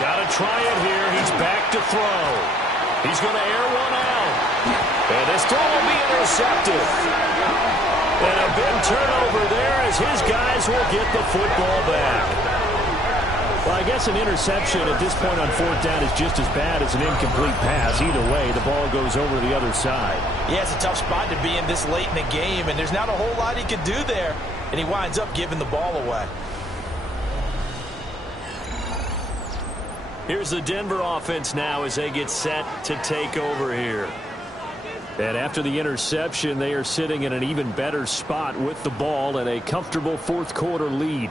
Got to try it here. He's back to throw. He's going to air one out. And this throw will be intercepted. And a big turnover there as his guys will get the football back. Well, I guess an interception at this point on 4th down is just as bad as an incomplete pass. Either way, the ball goes over to the other side. Yeah, it's a tough spot to be in this late in the game, and there's not a whole lot he could do there. And he winds up giving the ball away. Here's the Denver offense now as they get set to take over here. And after the interception, they are sitting in an even better spot with the ball and a comfortable 4th quarter lead.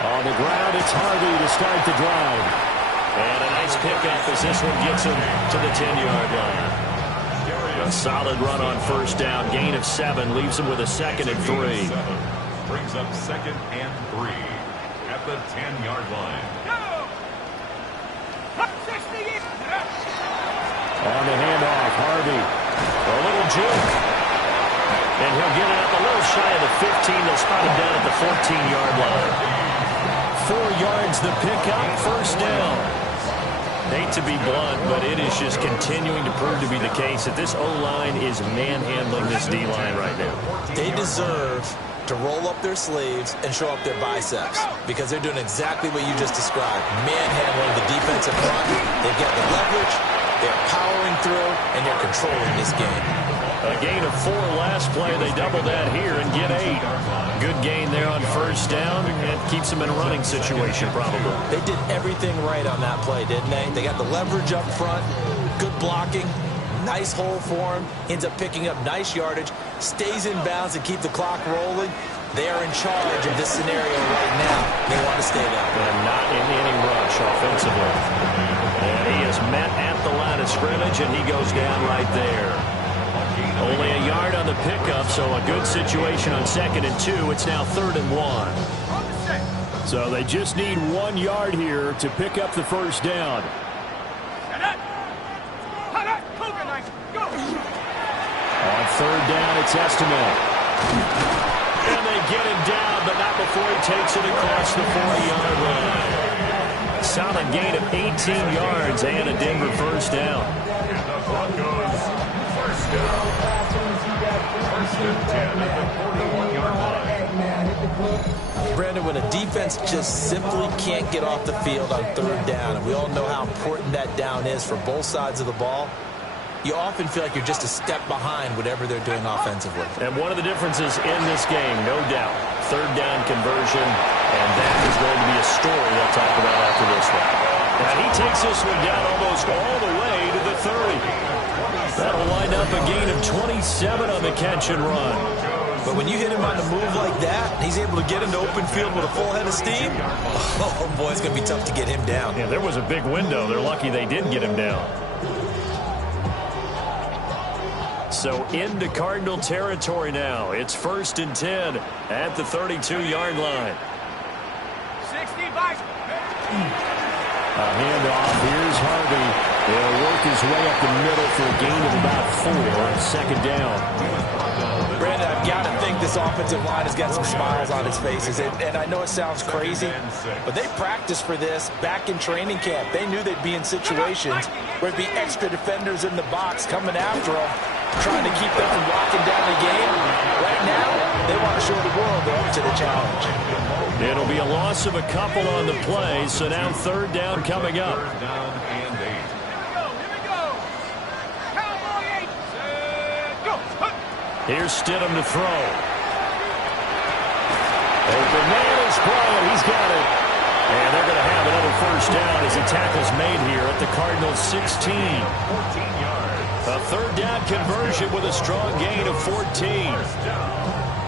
On the ground, it's Harvey to start the drive. And a nice pickup as this one gets him to the 10-yard line. A solid run on 1st down. Gain of 7 leaves him with a 2nd and 3. Brings up 2nd and 3 at the 10-yard line. On the handoff, Harvey. A little juke. And he'll get it up a little shy of the 15. They'll spot him down at the 14-yard line. 4 yards the pickup, 1st down. Hate to be blunt, but it is just continuing to prove to be the case that this O-line is manhandling this D-line right now. They deserve to roll up their sleeves and show up their biceps because they're doing exactly what you just described, manhandling the defensive front. They've got the leverage, they're powering through, and they're controlling this game. A gain of 4 last play. They double that here and get 8. Good gain there on 1st down. It keeps them in a running situation probably. They did everything right on that play, didn't they? They got the leverage up front, good blocking, nice hole for him, ends up picking up nice yardage, stays in bounds and keep the clock rolling. They are in charge of this scenario right now. They want to stay there. And not in any rush offensively. And he is met at the line of scrimmage, and he goes down right there. Only a yard on the pickup, so a good situation on 2nd and 2. It's now 3rd and 1. So they just need 1 yard here to pick up the 1st down. On 3rd down, it's Estimate. And they get him down, but not before he takes it across the 40-yard line. Solid gain of 18 yards and a Denver 1st down. And the Broncos 1st down. 1st and 10 at the 41-yard line. Brandon, when a defense just simply can't get off the field on 3rd down, and we all know how important that down is for both sides of the ball, you often feel like you're just a step behind whatever they're doing offensively. And one of the differences in this game, no doubt, 3rd down conversion, and that is going to be a story they'll talk about after this one. And he takes this one down almost all the way to the 30. That'll wind up a gain of 27 on the catch and run. But when you hit him on the move like that, he's able to get into open field with a full head of steam. Oh, boy, it's going to be tough to get him down. Yeah, there was a big window. They're lucky they did get him down. So into Cardinal territory now. It's 1st and 10 at the 32-yard line. 65. A handoff. Here's Harvey. He'll work his way up the middle for a gain of about 4 on 2nd down. Brandon, I've got to think this offensive line has got some smiles on its faces. And I know it sounds crazy, but they practiced for this back in training camp. They knew they'd be in situations where there'd be extra defenders in the box coming after them, trying to keep them from locking down the game. Right now, they want to show the world they're up to the challenge. It'll be a loss of a couple on the play, so now 3rd down coming up. 3rd down and 8. Here we go. Cowboy 8. Go. Here's Stidham to throw. Open man is Bryant. He's got it. And they're going to have another first down as the tackle's made here at the Cardinals' 16. 14 yards. A third down conversion with a strong gain of 14.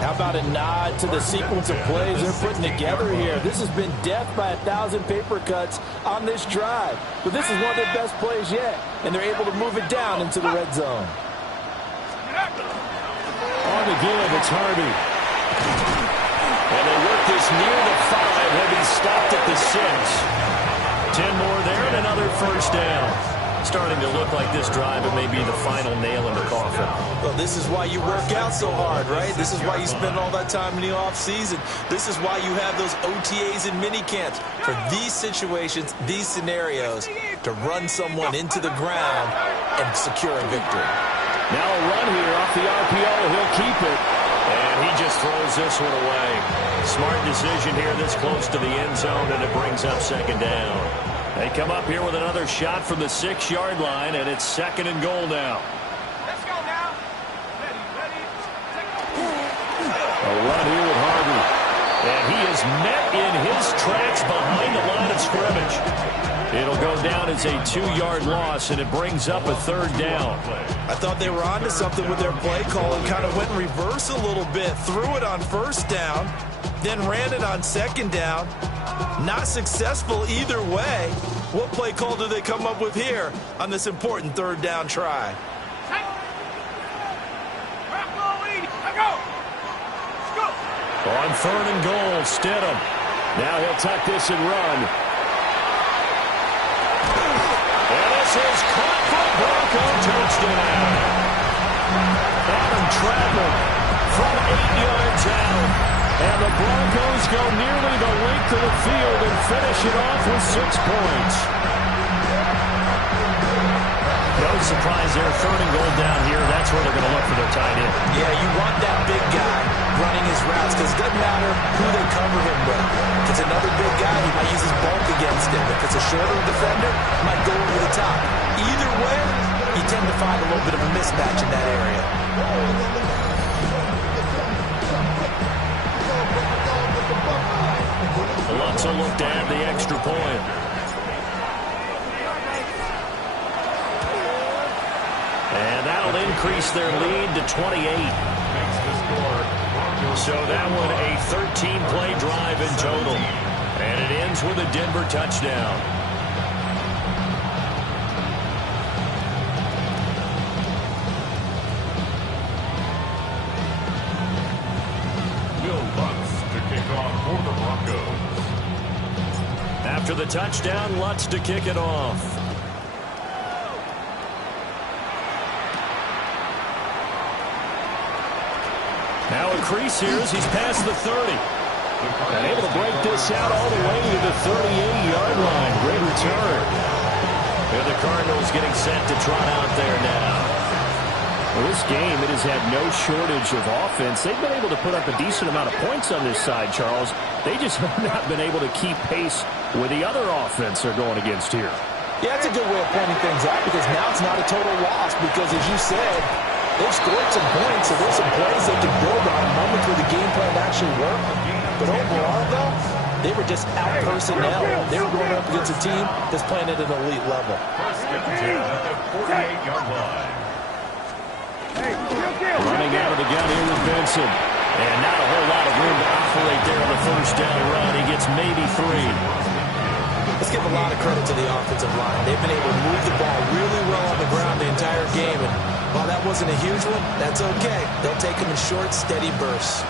How about a nod to the sequence of plays they're putting together here? This has been death by 1,000 paper cuts on this drive. But this is one of their best plays yet, and they're able to move it down into the red zone. On the give, it's Harvey. And they work this near the 5. They'll be stopped at the 6. 10 more there and another first down. Starting to look like this drive, it may be the final nail in the coffin. Well, this is why you work out so hard, right? This is why you spend all that time in the offseason. This is why you have those OTAs and mini camps. For these situations, these scenarios, to run someone into the ground and secure a victory. Now a run here off the RPO. He'll keep it. And he just throws this one away. Smart decision here this close to the end zone, and it brings up second down. They come up here with another shot from the 6-yard line, and it's second and goal now. Let's go now. Ready. A run here with Harvey. And he is met in his tracks behind the line of scrimmage. It'll go down as a 2-yard loss, and it brings up a third down. I thought they were onto something with their play call and kind of went in reverse a little bit. Threw it on first down, then ran it on second down. Not successful either way. What play call do they come up with here on this important third down try? On third and goal, Stidham. Now he'll tuck this and run. And this is caught for a Bronco touchdown. Adam Travel from 8 yards out. And the Broncos go nearly the length of the field and finish it off with 6 points. No surprise there, third and goal down here. That's where they're going to look for their tight end. Yeah, you want that big guy running his routes because it doesn't matter who they cover him with. If it's another big guy, he might use his bulk against him. If it's a shorter defender, he might go over the top. Either way, you tend to find a little bit of a mismatch in that area. Lutz will look to add the extra point. And that'll increase their lead to 28. So that one a 13-play drive in total. And it ends with a Denver touchdown. Will Lutz to kick off for the Broncos. After the touchdown, Lutz to kick it off. Now a crease here as he's past the 30. And able to break this out all the way to the 38-yard line. Great return. And the Cardinals getting set to trot out there now. Well, this game, it has had no shortage of offense. They've been able to put up a decent amount of points on this side, Charles. They just have not been able to keep pace with the other offense they're going against here. Yeah, that's a good way of pointing things out because now it's not a total loss because, as you said, they've scored some points, so there's some plays they can build on, moments where the game plan actually worked. But overall, though, they were just out-personnel. They were going up against a team that's playing at an elite level. First and 10 at the 48-yard line. Running out of the gun here with Benson. And not a whole lot of room to operate there on the first down run. He gets maybe 3. Let's give a lot of credit to the offensive line. They've been able to move the ball really well on the ground the entire game. And while that wasn't a huge one, that's okay. They'll take them in short, steady bursts.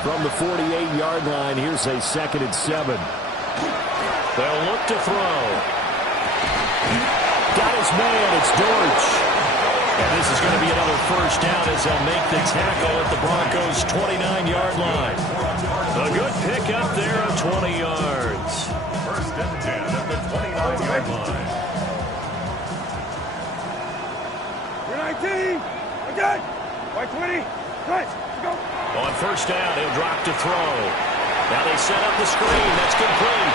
From the 48-yard line, here's a 2nd and 7. They'll look to throw. Got his man. It's Dortch. And this is going to be another first down as they'll make the tackle at the Broncos' 29-yard line. A good pick up there of 20 yards. First and 10 at the 29-yard line. You're 19. Again. White 20. Right. Let's go. On first down, he'll drop to throw. Now they set up the screen. That's complete.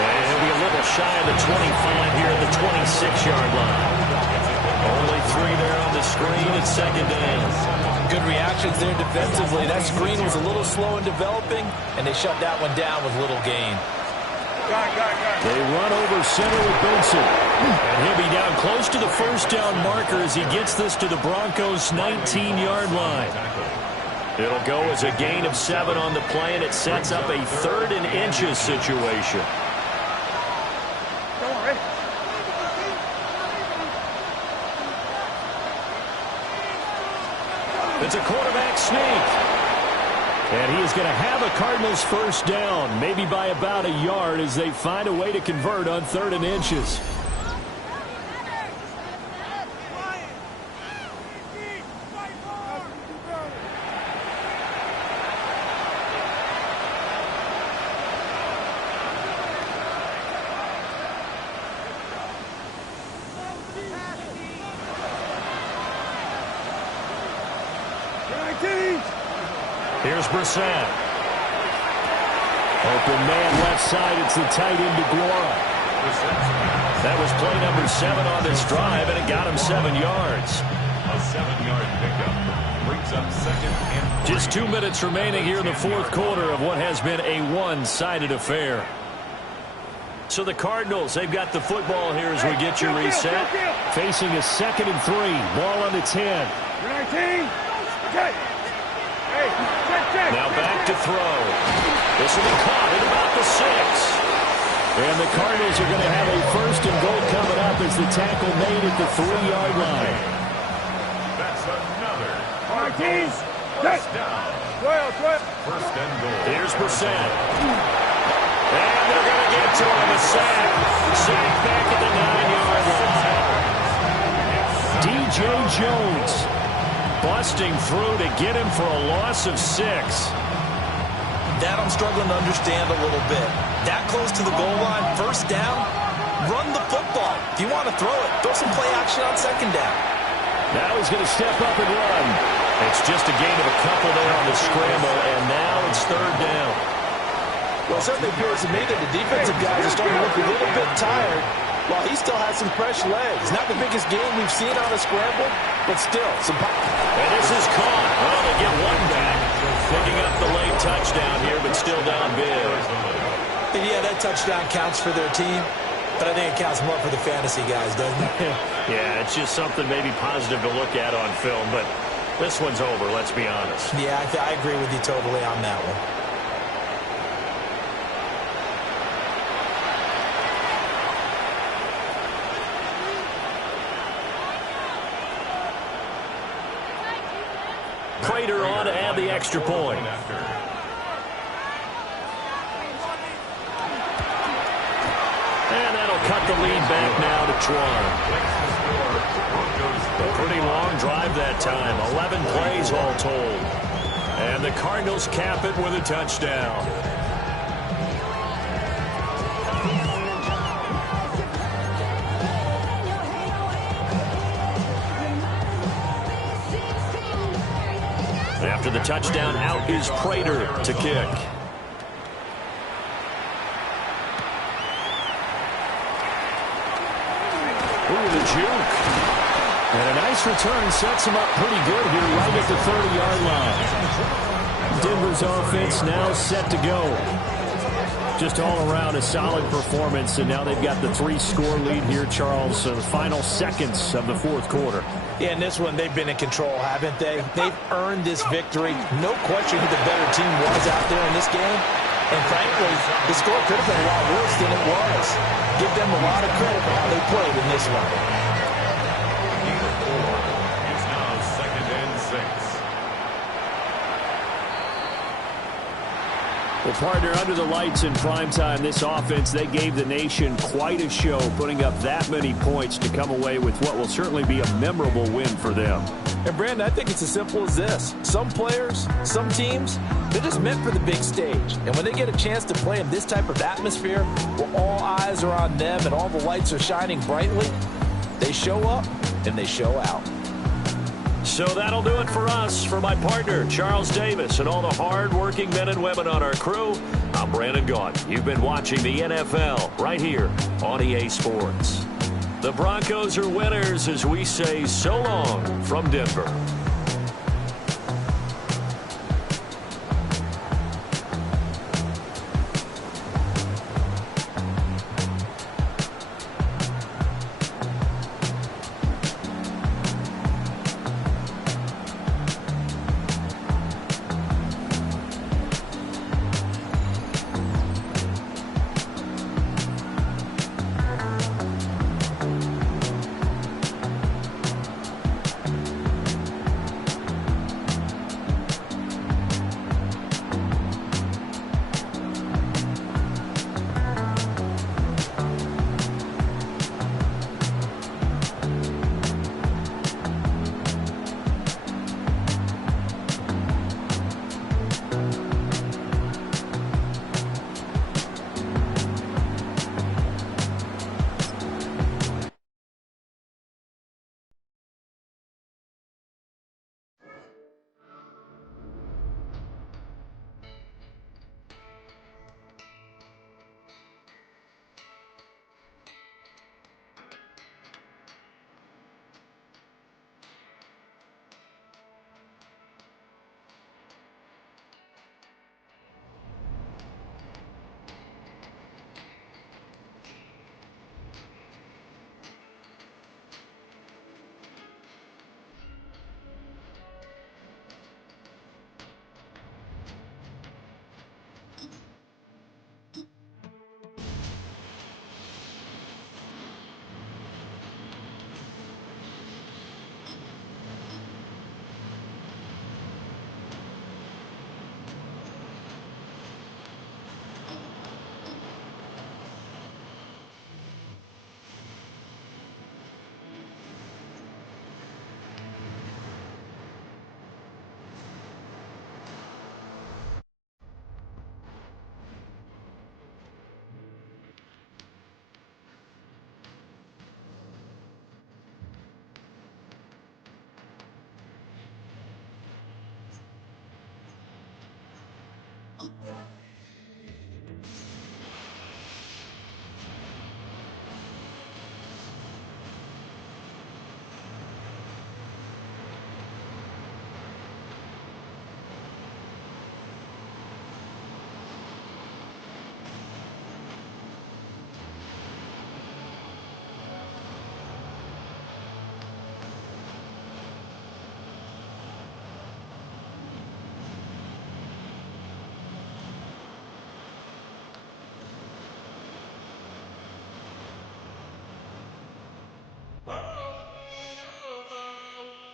And he'll be a little shy of the 25 here at the 26-yard line. Only 3 there on the screen. It's 2nd down. Good reactions there defensively. That screen was a little slow in developing, and they shut that one down with little gain. They run over center with Benson. And he'll be down close to the first down marker as he gets this to the Broncos' 19-yard line. It'll go as a gain of 7 on the play, and it sets up a 3rd and inches situation. It's a quarterback sneak. And he is going to have a Cardinals first down, maybe by about a yard, as they find a way to convert on 3rd and inches. Here's Brissett. Open man left side. It's the tight end DeGuara. That was play number 7 on this drive, and it got him 7 yards. A 7-yard pickup brings up 2nd and 3. Just 2 minutes remaining here in the 4th quarter of what has been a one-sided affair. So the Cardinals, they've got the football here as we get you reset. Facing a 2nd and 3. Ball on the 10. 19. Okay. Now back to throw. This will be caught at about the 6. And the Cardinals are going to have a 1st and goal coming up as the tackle made at the 3-yard line. That's another Cardinals first down. 1st and goal. Here's Brissett. And they're going to get to him. A sack. Sack back at the 9-yard line. DJ Jones busting through to get him for a loss of 6. That I'm struggling to understand a little bit. That close to the goal line, first down, run the football. If you want to throw it, throw some play action on 2nd down. Now he's going to step up and run. It's just a gain of a couple there on the scramble, and now it's 3rd down. Well, it certainly appears to me that the defensive guys are starting to look a little bit tired while he still has some fresh legs. Not the biggest game we've seen on a scramble, but still some power. And this is caught. Well, they get one back. Picking up the late touchdown here, but still down big. Yeah, that touchdown counts for their team, but I think it counts more for the fantasy guys, doesn't it? Yeah, it's just something maybe positive to look at on film, but this one's over, let's be honest. Yeah, I agree with you totally on that one. Prater on to add the extra point. And that'll cut the lead back now to 12. A pretty long drive that time. 11 plays all told. And the Cardinals cap it with a touchdown. After the touchdown, out is Prater to kick. Ooh, the juke. And a nice return sets him up pretty good here right at the 30-yard line. Denver's offense now set to go. Just all around a solid performance, and now they've got the 3-score lead here, Charles, so the final seconds of the 4th quarter. Yeah, in this one, they've been in control, haven't they? They've earned this victory. No question who the better team was out there in this game. And frankly, the score could have been a lot worse than it was. Give them a lot of credit for how they played in this one. It's now 2nd and 6. Well, partner, under the lights in primetime, this offense, they gave the nation quite a show, putting up that many points to come away with what will certainly be a memorable win for them. And, Brandon, I think it's as simple as this. Some players, some teams, they're just meant for the big stage. And when they get a chance to play in this type of atmosphere where all eyes are on them and all the lights are shining brightly, they show up and they show out. So that'll do it for us. For my partner, Charles Davis, and all the hard-working men and women on our crew, I'm Brandon Gaudin. You've been watching the NFL right here on EA Sports. The Broncos are winners as we say so long from Denver.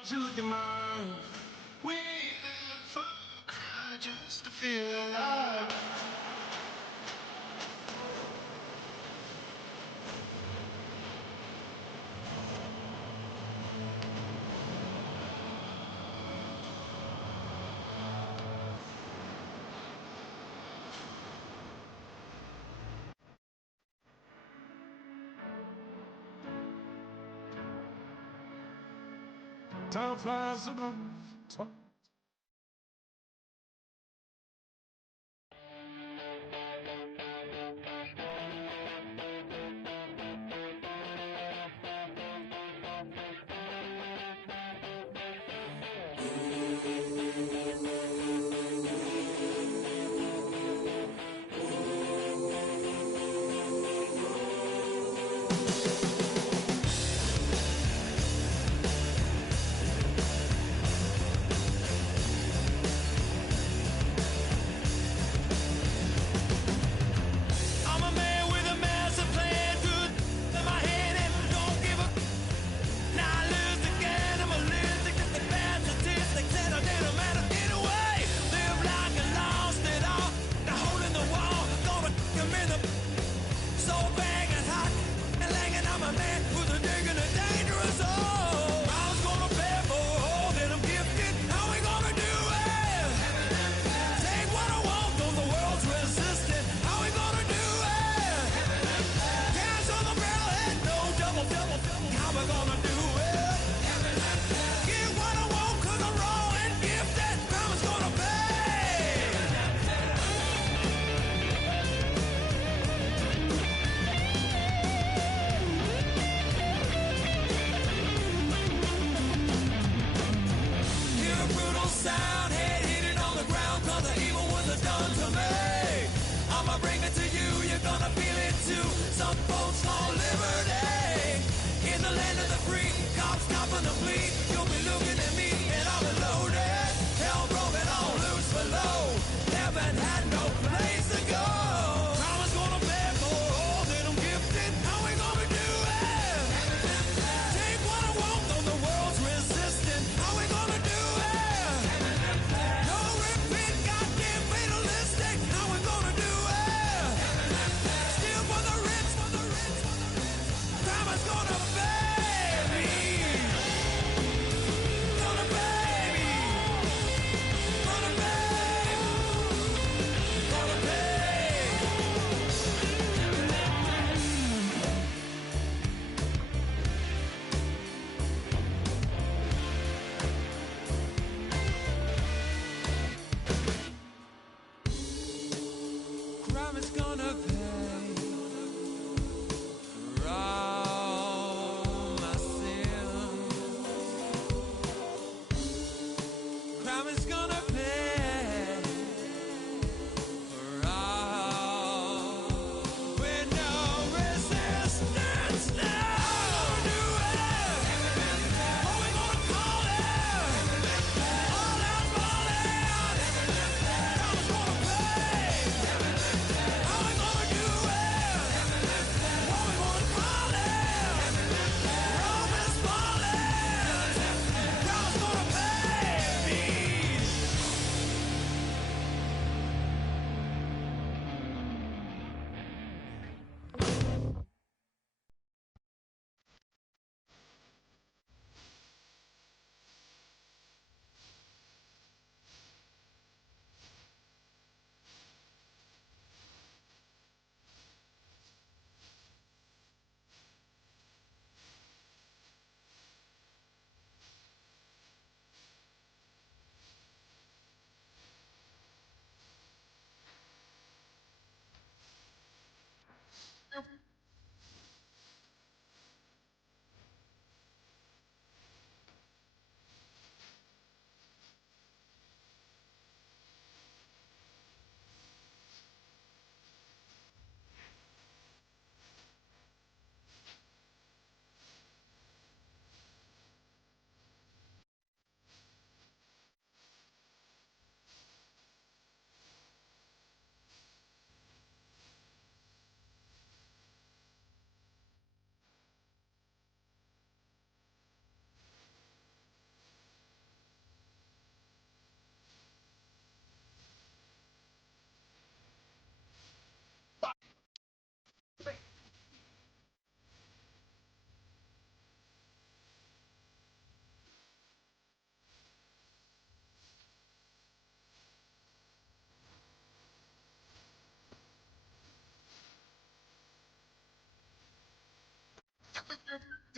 To the mind, we live for a cry just to feel alive. Time flies above.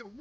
Yo,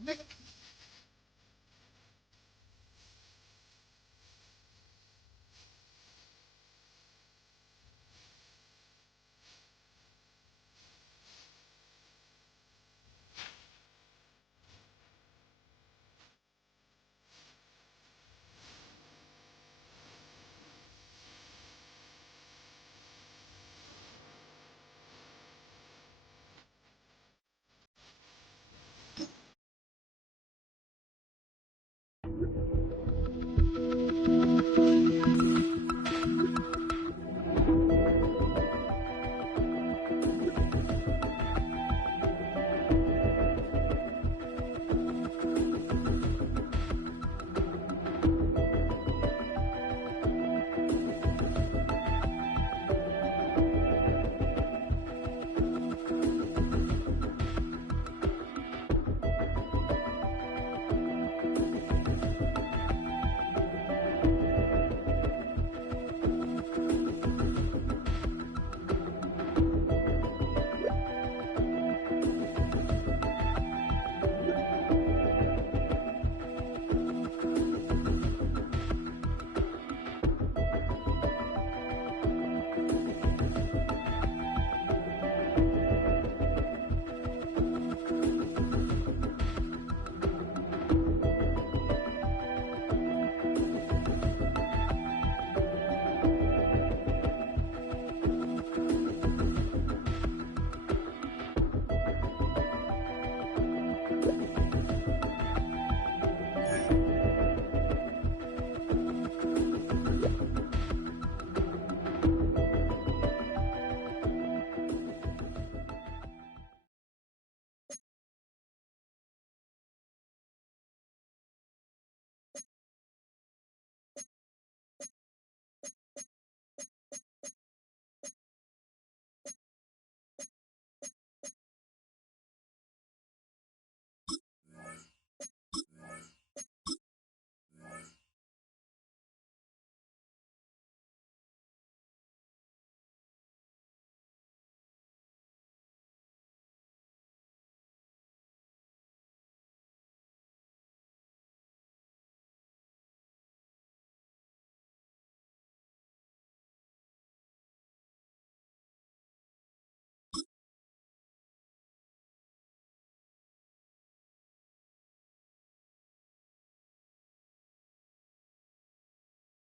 nigga.